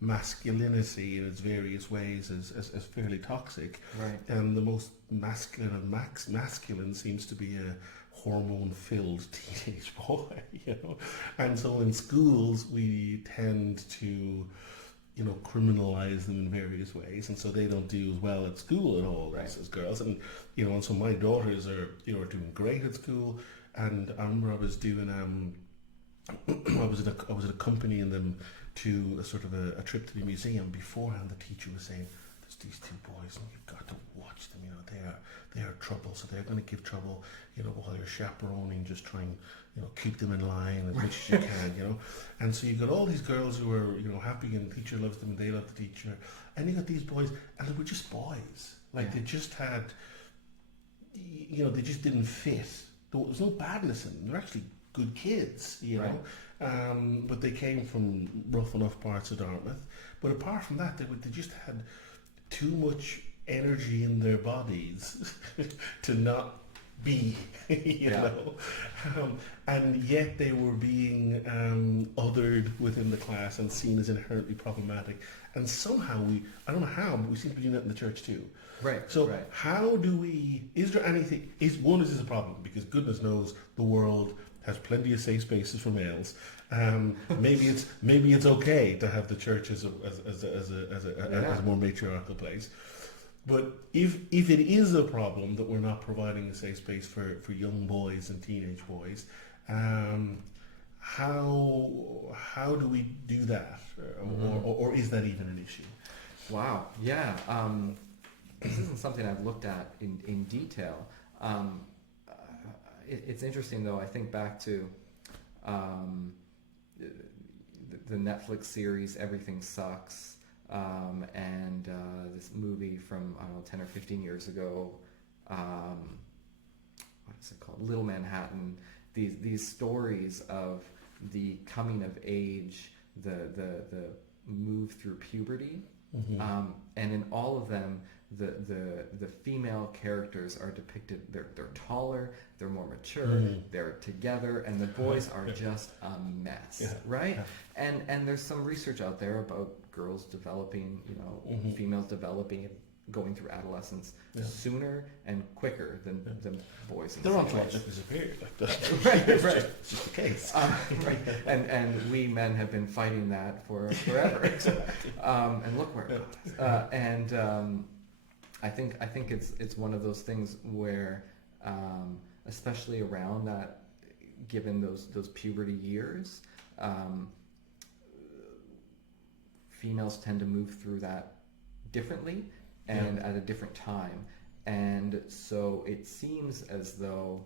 masculinity in its various ways as fairly toxic, and the most masculine of masculine seems to be a hormone-filled teenage boy, and so in schools we tend to criminalize them in various ways, and so they don't do as well at school at all as girls, and and so my daughters are doing great at school. And I remember I was doing I was accompanying them to a sort of a trip to the museum. Beforehand, the teacher was saying, "There's these two boys, and you've got to watch them. They are trouble, so they're going to give trouble. While you're chaperoning, just try and keep them in line as much as you can. And so you got all these girls who are happy, and the teacher loves them, and they love the teacher. And you got these boys, and they were just boys. They just had, they just didn't fit. There was no badness in them. They're actually good kids, but they came from rough enough parts of Dartmouth. But apart from that, they just had too much energy in their bodies to not be, and yet they were being othered within the class and seen as inherently problematic. And somehow I don't know how, but we seem to be doing that in the church too. So how do we, is there anything, is this a problem? Because goodness knows the world has plenty of safe spaces for males. Maybe it's okay to have the church as a more matriarchal place. But if it is a problem that we're not providing a safe space for young boys and teenage boys, how do we do that? Or is that even an issue? Wow. Yeah. This isn't something I've looked at in detail. It's interesting, though. I think back to the Netflix series Everything Sucks, and this movie from, 10 or 15 years ago, what is it called? Little Manhattan. These stories of the coming of age, the move through puberty, and in all of them, the female characters are depicted. They're taller, they're more mature, they're together, and the boys are just a mess, right? And there's some research out there about girls developing, females developing, going through adolescence sooner and quicker than boys. They're ontologically superior. Right. It's just the case. And we men have been fighting that for forever. And look where it got us. I think it's one of those things where, especially around that, given those puberty years, females tend to move through that differently and at a different time, and so it seems as though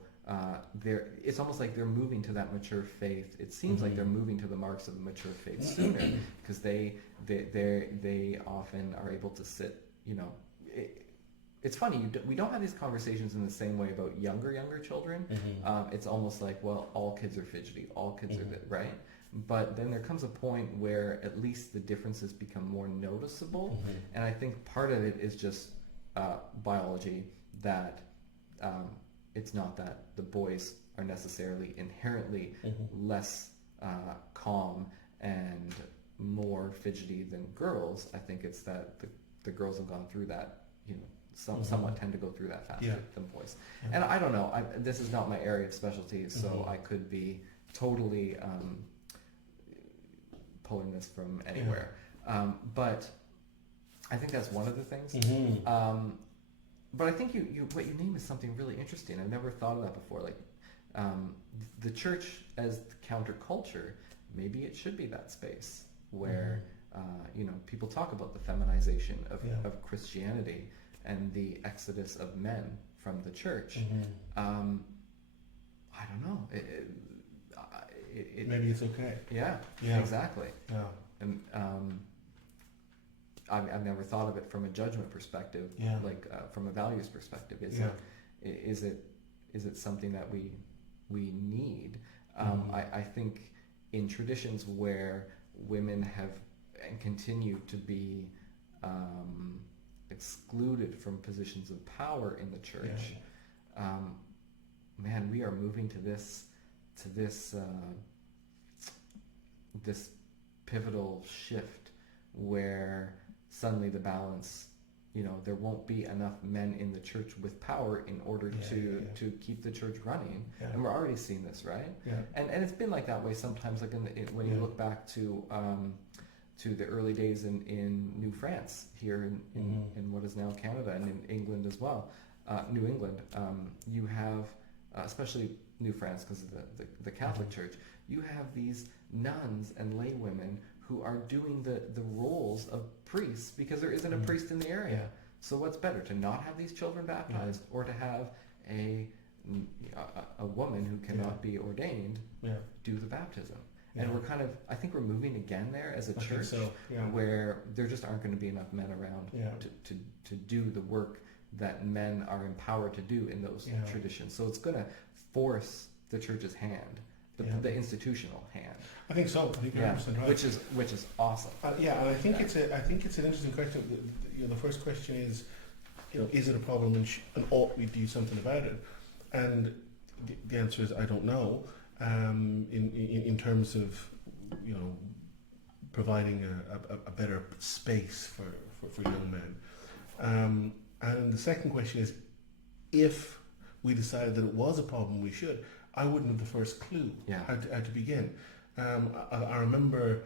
it's almost like they're moving to that mature faith. It seems like they're moving to the marks of the mature faith sooner, because they often are able to sit. It's funny, we don't have these conversations in the same way about younger children. It's almost like, well, all kids are fidgety, all kids are good, right? But then there comes a point where at least the differences become more noticeable, and I think part of it is just biology, that it's not that the boys are necessarily inherently less calm and more fidgety than girls. I think it's that the girls have gone through that, somewhat tend to go through that faster than boys. And I don't know, this is not my area of specialty, so I could be totally pulling this from anywhere. But I think that's one of the things. But I think what you name is something really interesting. I've never thought of that before. Like the church as the counterculture, maybe it should be that space where people talk about the feminization of Christianity and the exodus of men from the church. I don't know. Maybe it's okay. Yeah. Exactly. Yeah. And I've never thought of it from a judgment perspective, like from a values perspective. Is it something that we need? I think in traditions where women have and continue to be excluded from positions of power in the church, man, we are moving to this pivotal shift where suddenly the balance, there won't be enough men in the church with power in order to keep the church running. And we're already seeing this, right? And it's been like that way sometimes, like when you look back to the early days in New France here in what is now Canada, and in England as well, New England. You have, especially New France because of the Catholic Church, you have these nuns and lay women who are doing the roles of priests because there isn't a priest in the area. So what's better, to not have these children baptized or to have a woman who cannot be ordained do the baptism? And we're I think we're moving again there as a church, where there just aren't going to be enough men around to do the work that men are empowered to do in those traditions. So it's going to force the church's hand, the institutional hand. I think so. I think you're 100% right. Which is awesome. And I think it's an interesting question. The first question is, is it a problem and ought we do something about it? And the answer is I don't know. In terms of providing a better space for young men. And the second question is, if we decided that it was a problem, we should. I wouldn't have the first clue how to begin. I remember,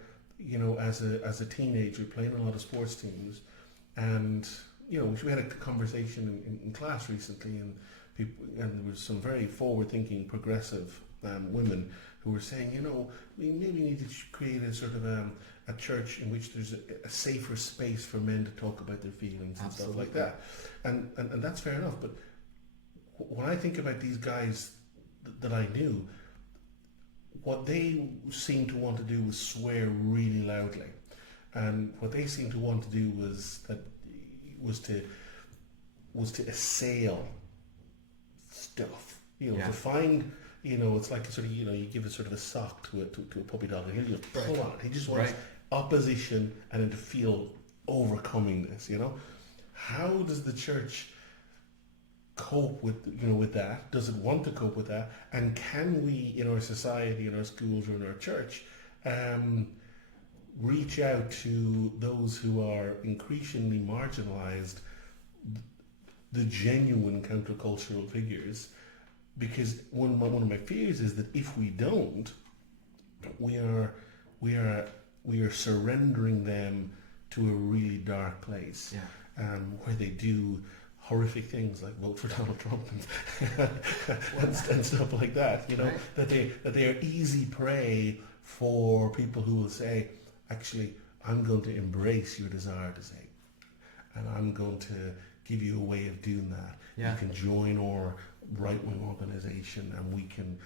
as a teenager playing a lot of sports teams, and we had a conversation in class recently, and there was some very forward-thinking, progressive women who were saying, we maybe need to create a sort of a church in which there's a safer space for men to talk about their feelings and stuff like that. And that's fair enough. But when I think about these guys that I knew, what they seemed to want to do was swear really loudly. And what they seemed to want to do was to assail stuff. To find, it's like sort of, you give a sort of a sock to a puppy dog, and he'll just pull on it. He just wants opposition and then to feel overcoming this. How does the church cope with that? Does it want to cope with that? And can we, in our society, in our schools, or in our church, reach out to those who are increasingly marginalized, the genuine countercultural figures? Because one of my fears is that if we don't, we are surrendering them to a really dark place, where they do horrific things like vote for Donald Trump and stuff like that. That they are easy prey for people who will say, actually, I'm going to embrace your desire to say, and I'm going to give you a way of doing that. You can join our right-wing organization, and we can,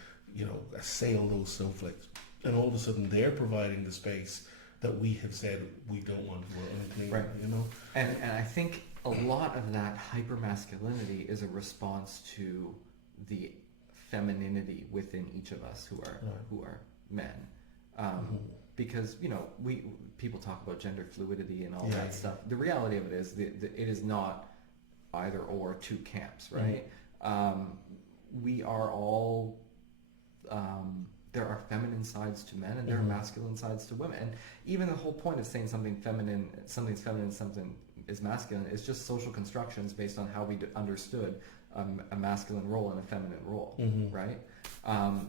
assail those snowflakes. And all of a sudden, they're providing the space that we have said we don't want for anything. And I think a lot of that hypermasculinity is a response to the femininity within each of us who are men. Because people talk about gender fluidity and all that stuff. The reality of it is it is not either or two camps, right? We are all there are feminine sides to men, and there are masculine sides to women. And even the whole point of saying something's feminine, something is masculine, is just social constructions based on how we understood a masculine role and a feminine role, right?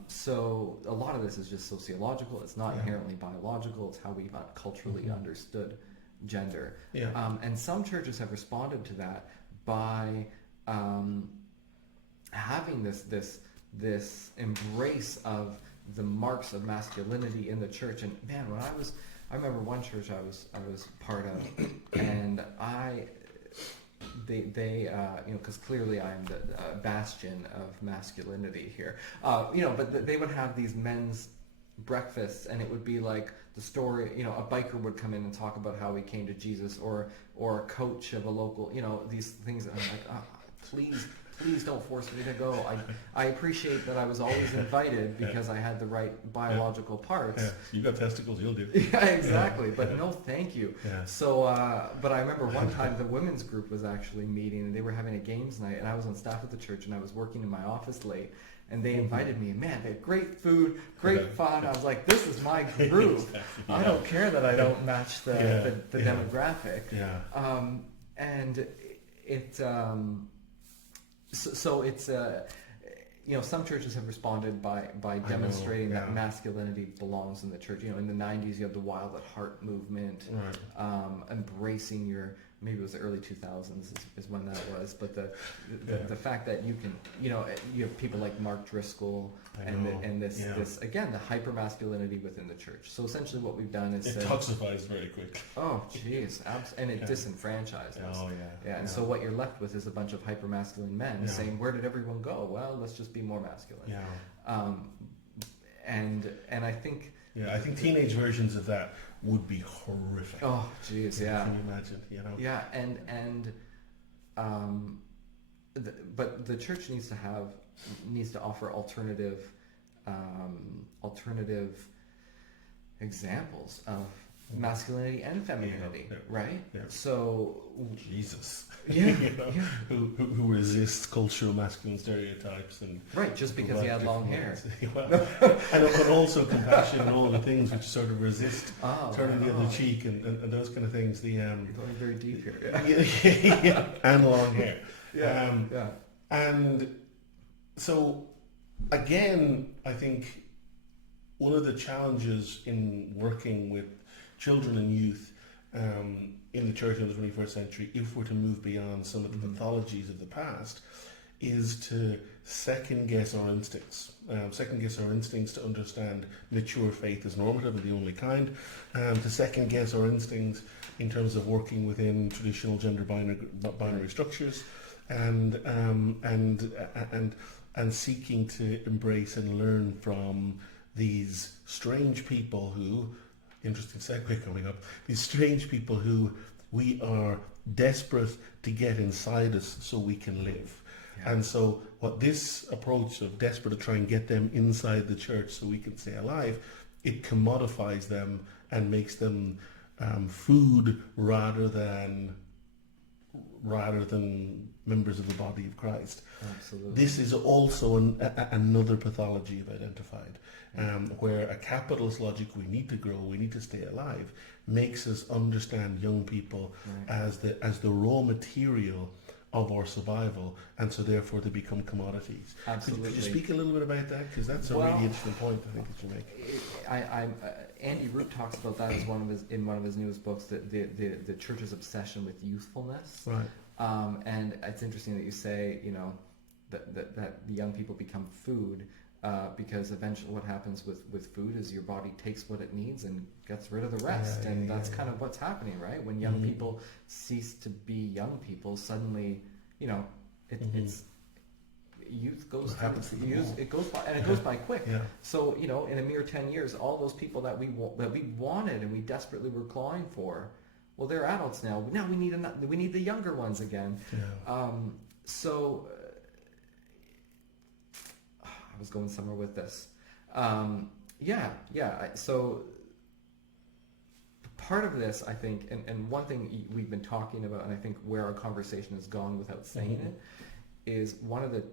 So a lot of this is just sociological. It's not inherently biological. It's how we've culturally understood gender. Yeah. And some churches have responded to that by having this embrace of the marks of masculinity in the church. And man, I remember one church I was part of, and they because clearly I'm the bastion of masculinity here, but they would have these men's breakfasts, and it would be like the story, a biker would come in and talk about how he came to Jesus, or a coach of a local, these things, and I'm like, please don't force me to go. I appreciate that I was always invited because I had the right biological parts. Yeah. You got testicles, you'll do. Yeah, exactly. But no, thank you. Yeah. So, but I remember one time the women's group was actually meeting, and they were having a games night, and I was on staff at the church, and I was working in my office late, and they invited me. Man, they had great food, great fun. I was like, this is my groove. Exactly. I don't care that I don't match the demographic. Yeah. And it. So it's some churches have responded by demonstrating that masculinity belongs in the church. In the 90s you have the Wild at Heart movement, right. Embracing maybe it was the early 2000s is when that was, but the fact that you can, you have people like Mark Driscoll and this again, the hyper-masculinity within the church. So essentially what we've done is... It toxifies very quickly. Oh, jeez. And it disenfranchises. Oh, yeah. And so what you're left with is a bunch of hyper-masculine men saying, where did everyone go? Well, let's just be more masculine. Yeah. And I think... Yeah, I think teenage versions of that would be horrific. Oh, jeez, yeah. Can you imagine? Yeah, but the church needs to offer alternative examples of masculinity and femininity, right? Yeah. So Jesus, who resists cultural masculine stereotypes and right, just because he had long hair. Well, and also compassion and all the things which sort of resist turning the other cheek and those kind of things. You're going very deep here. And long hair. Yeah. And so again, I think one of the challenges in working with children and youth in the church in the 21st century, if we're to move beyond some of the pathologies of the past, is to second guess our instincts. To understand mature faith as normative and the only kind, to second guess our instincts in terms of working within traditional gender binary structures, and seeking to embrace and learn from these strange people who, interesting segue coming up, these strange people who we are desperate to get inside us so we can live. Yeah. And so what this approach of desperate to try and get them inside the church so we can stay alive, it commodifies them and makes them food rather than members of the body of Christ. Absolutely. This is also another pathology I've identified, where a capitalist logic, we need to grow, we need to stay alive, makes us understand young people as the raw material of our survival, and so therefore they become commodities. Absolutely. Could you speak a little bit about that? Because that's a really interesting point, I think, that you make. Andy Root talks about that as one of his newest books, the church's obsession with youthfulness. Right. And it's interesting that you say, that the young people become food, because eventually what happens with food is your body takes what it needs and gets rid of the rest, and that's kind of what's happening, right? When young people cease to be young people, suddenly, it's youth goes it goes by, and it goes by quick. Yeah. So in a mere 10 years, all those people that we wanted and we desperately were clawing for, well, they're adults now. Now we need the younger ones again. Yeah. So I was going somewhere with this. So part of this, I think, and one thing we've been talking about, and I think where our conversation has gone without saying it, is one of the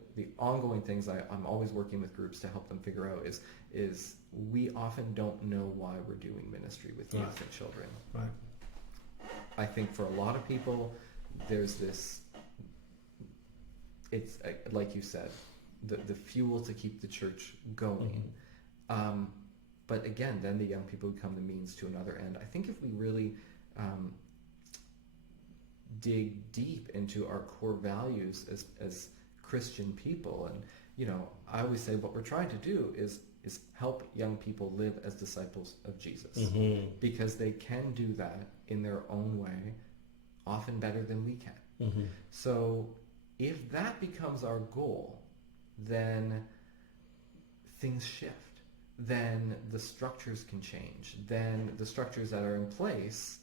ongoing things I'm always working with groups to help them figure out is we often don't know why we're doing ministry with youth and children. Right. I think for a lot of people, there's this, it's like you said, the fuel to keep the church going. But again, then the young people become the means to another end. I think if we really dig deep into our core values as Christian people. And, you know, I always say what we're trying to do is help young people live as disciples of Jesus, because they can do that in their own way, often better than we can. So if that becomes our goal, then things shift. Then the structures can change. Then the structures that are in place,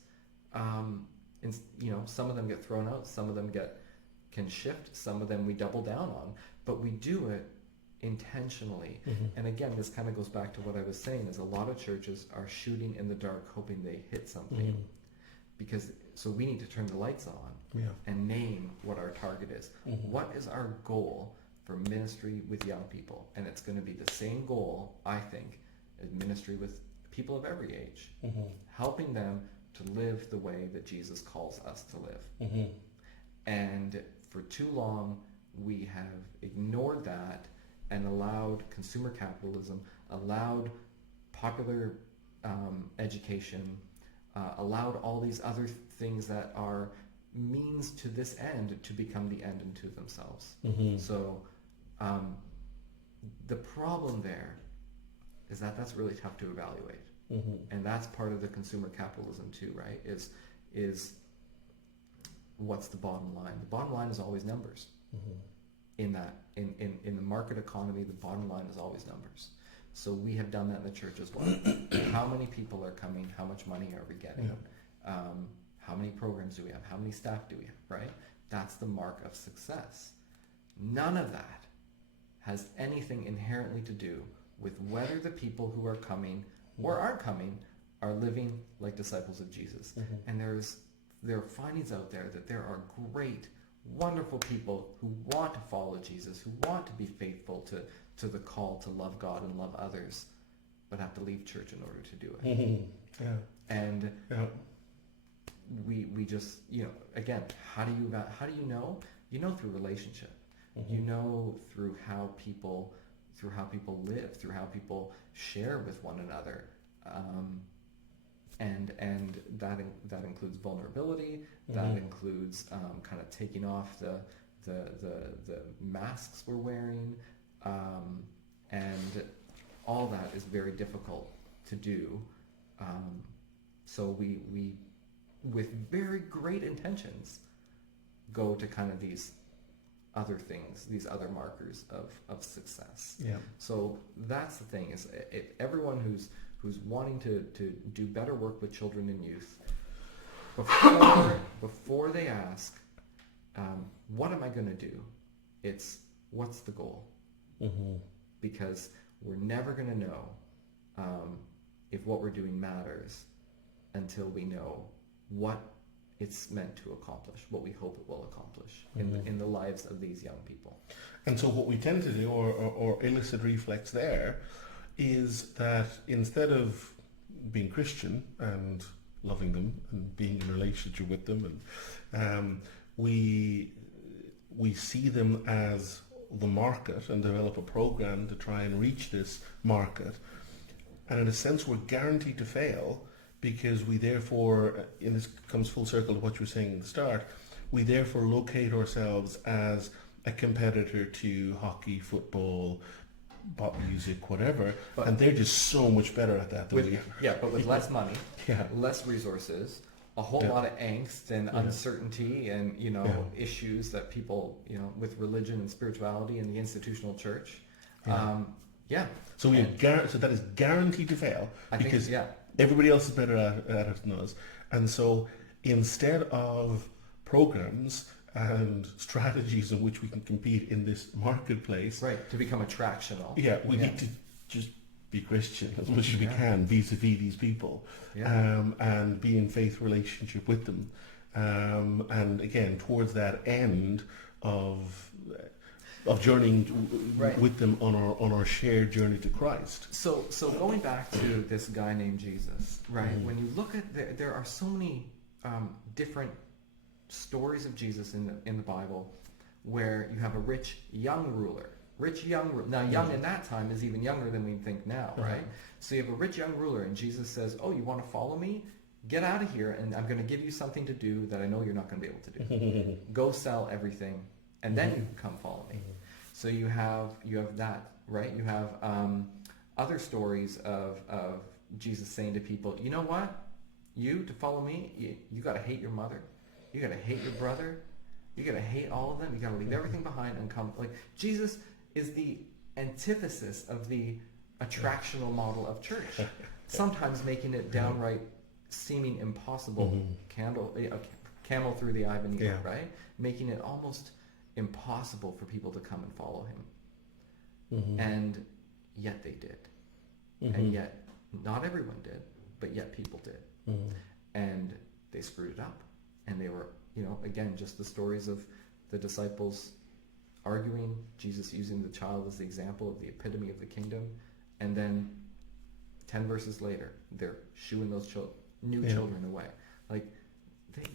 you know, some of them get thrown out, some of them can shift, some of them we double down on, but we do it intentionally. And again, this kind of goes back to what I was saying, is a lot of churches are shooting in the dark hoping they hit something. So we need to turn the lights on and name what our target is. What is our goal for ministry with young people? And it's going to be the same goal, I think, as ministry with people of every age, helping them to live the way that Jesus calls us to live. And for too long, we have ignored that and allowed consumer capitalism, allowed popular education, allowed all these other things that are means to this end to become the end unto themselves. So the problem there is that that's really tough to evaluate. And that's part of the consumer capitalism too, right? Is what's the bottom line? The bottom line is always numbers. In the market economy, the bottom line is always numbers. So we have done that in the church as well. How many people are coming? How much money are we getting? How many programs do we have? How many staff do we have, right? That's the mark of success. None of that has anything inherently to do with whether the people who are coming or aren't coming are living like disciples of Jesus. And there are findings out there that there are great, wonderful people who want to follow Jesus, who want to be faithful to the call to love God and love others, but have to leave church in order to do it. And we just, you know, again, how do you know? You know through relationship. You know through how people live, through how people share with one another. And that includes vulnerability. That includes kind of taking off the masks we're wearing, and all that is very difficult to do. So we with very great intentions go to kind of these other things, these other markers of success. So that's the thing, is everyone who's wanting to do better work with children and youth, before they ask, what am I going to do? It's, what's the goal? Because we're never going to know if what we're doing matters until we know what it's meant to accomplish, what we hope it will accomplish in the lives of these young people. And so what we tend to do, or illicit reflex there, is that instead of being Christian and loving them and being in a relationship with them, and we see them as the market and develop a program to try and reach this market, and in a sense we're guaranteed to fail, because we therefore, and this comes full circle to what you were saying at the start, we therefore locate ourselves as a competitor to hockey, football, pop music, whatever, and they're just so much better at that than we are. But with less money, less resources, a whole lot of angst and uncertainty, and issues that people, with religion and spirituality and the institutional church. So that is guaranteed to fail, because everybody else is better at it than us. And so instead of programs and strategies in which we can compete in this marketplace, to become attractional, we need to just be Christian as much as we can vis-a-vis these people, and be in faith relationship with them, and again towards that end of journeying with them on our shared journey to Christ. So going back to this guy named Jesus, when you look at there are so many different stories of Jesus in the Bible, where you have a rich young ruler. Now, young in that time is even younger than we think now, right? So you have a rich young ruler, and Jesus says, "Oh, you want to follow me? get out of here, and I'm going to give you something to do that I know you're not going to be able to do. Go sell everything, and then you can come follow me. So you have that, right? You have other stories of Jesus saying to people, you know what? To follow me, you got to hate your mother. You got to hate your brother. You got to hate all of them. You got to leave everything behind and come. Like, Jesus is the antithesis of the attractional model of church. Sometimes making it downright seeming impossible. Camel through the eye of a needle, right? Making it almost impossible for people to come and follow him. And yet they did. And yet not everyone did, but yet people did. And they screwed it up. And they were, again, just the stories of the disciples arguing, Jesus using the child as the example of the epitome of the kingdom, and then 10 verses later, they're shooing those new children away. Like,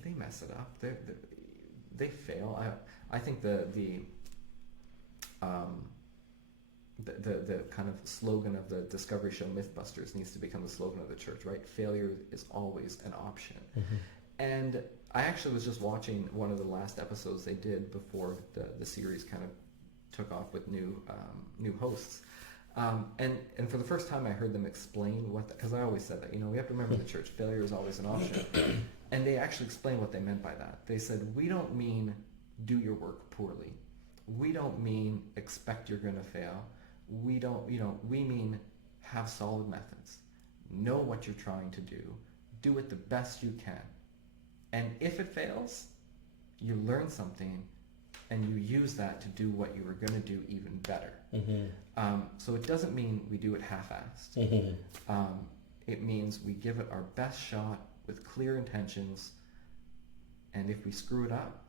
they mess it up. They fail. I think the kind of slogan of the Discovery Show Mythbusters needs to become the slogan of the church, right? Failure is always an option. And I actually was just watching one of the last episodes they did before the series kind of took off with new hosts. And for the first time I heard them explain because I always said that, we have to remember the church, failure is always an option. And they actually explained what they meant by that. They said, we don't mean do your work poorly. We don't mean expect you're going to fail. We don't, we mean have solid methods. Know what you're trying to do it the best you can. And if it fails, you learn something and you use that to do what you were going to do even better. So it doesn't mean we do it half-assed. It means we give it our best shot with clear intentions, and if we screw it up,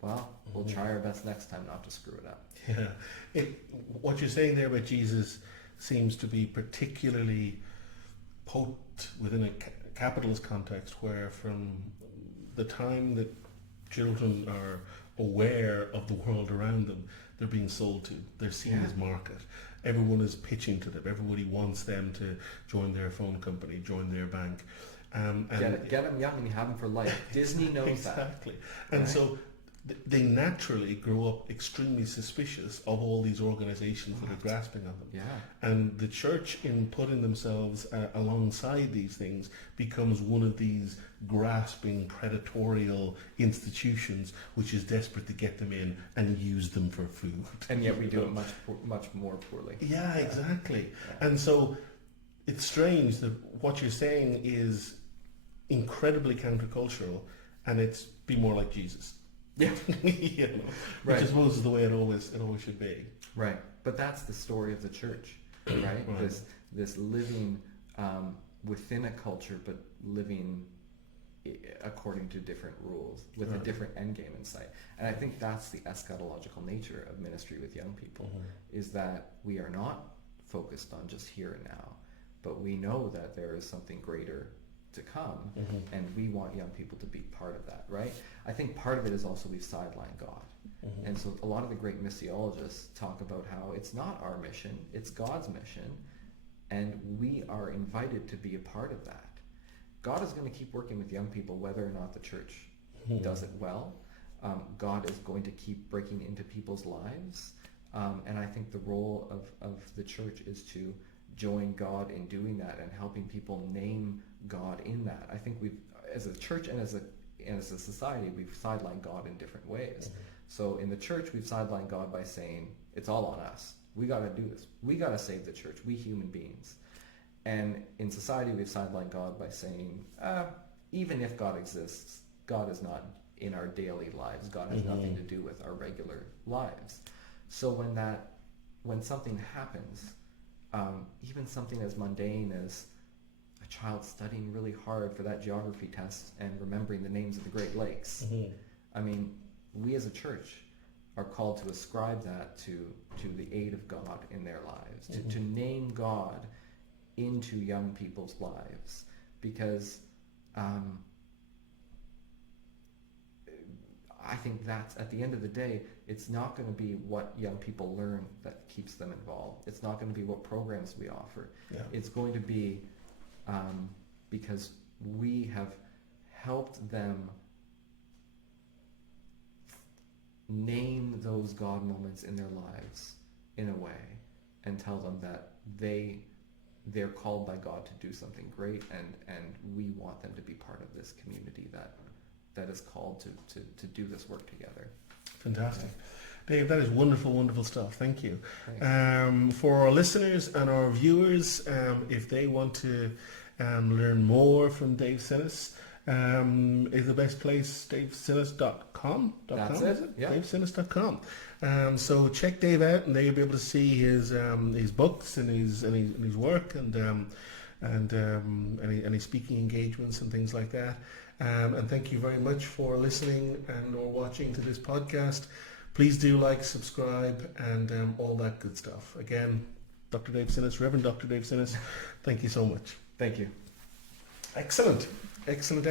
well, we'll try our best next time not to screw it up. Yeah. What you're saying there about Jesus seems to be particularly potent within a capitalist context, where from the time that children are aware of the world around them, they're being sold to. They're seen as market. Everyone is pitching to them. Everybody wants them to join their phone company, join their bank. And get them young and you have them for life. Disney knows exactly. That. And so they naturally grow up extremely suspicious of all these organizations that are grasping on them. And the church, in putting themselves alongside these things, becomes one of these grasping, predatorial institutions which is desperate to get them in and use them for food. And yet we do it much more poorly. Yeah, exactly. And so it's strange that what you're saying is incredibly countercultural, and it's be more like Jesus. Yeah. Which I suppose is the way it always should be. Right. But that's the story of the church, right? This living within a culture, but living according to different rules, with a different end game in sight. And I think that's the eschatological nature of ministry with young people, is that we are not focused on just here and now, but we know that there is something greater to come, and we want young people to be part of that, right? I think part of it is also we've sidelined God. And so a lot of the great missiologists talk about how it's not our mission, it's God's mission, and we are invited to be a part of that. God is going to keep working with young people whether or not the church does it well. God is going to keep breaking into people's lives, and I think the role of the church is to join God in doing that and helping people name God in that. I think we've, as a church and as a society, we've sidelined God in different ways. So in the church, we've sidelined God by saying, it's all on us. We got to do this. We got to save the church. We human beings. And in society, we've sidelined God by saying, even if God exists, God is not in our daily lives. God has nothing to do with our regular lives. So when something happens, even something as mundane as a child studying really hard for that geography test and remembering the names of the Great Lakes. I mean, we as a church are called to ascribe that to the aid of God in their lives, to name God into young people's lives, because I think that's, at the end of the day, it's not going to be what young people learn that keeps them involved. It's not going to be what programs we offer. It's going to be because we have helped them name those God moments in their lives in a way and tell them that they're called by God to do something great, and we want them to be part of this community that is called to do this work together. Fantastic. Dave, that is wonderful, wonderful stuff. Thank you. Thanks. For our listeners and our viewers, if they want to learn more from Dave Csinos, is the best place davecinos.com? That's is it. Yeah. davecinos.com. So check Dave out, and there you'll be able to see his books and his work and any speaking engagements and things like that. And thank you very much for listening and or watching to this podcast. Please do like, subscribe, and all that good stuff. Again, Dr. Dave Csinos, Reverend Dr. Dave Csinos, thank you so much. Thank you. Excellent. Excellent.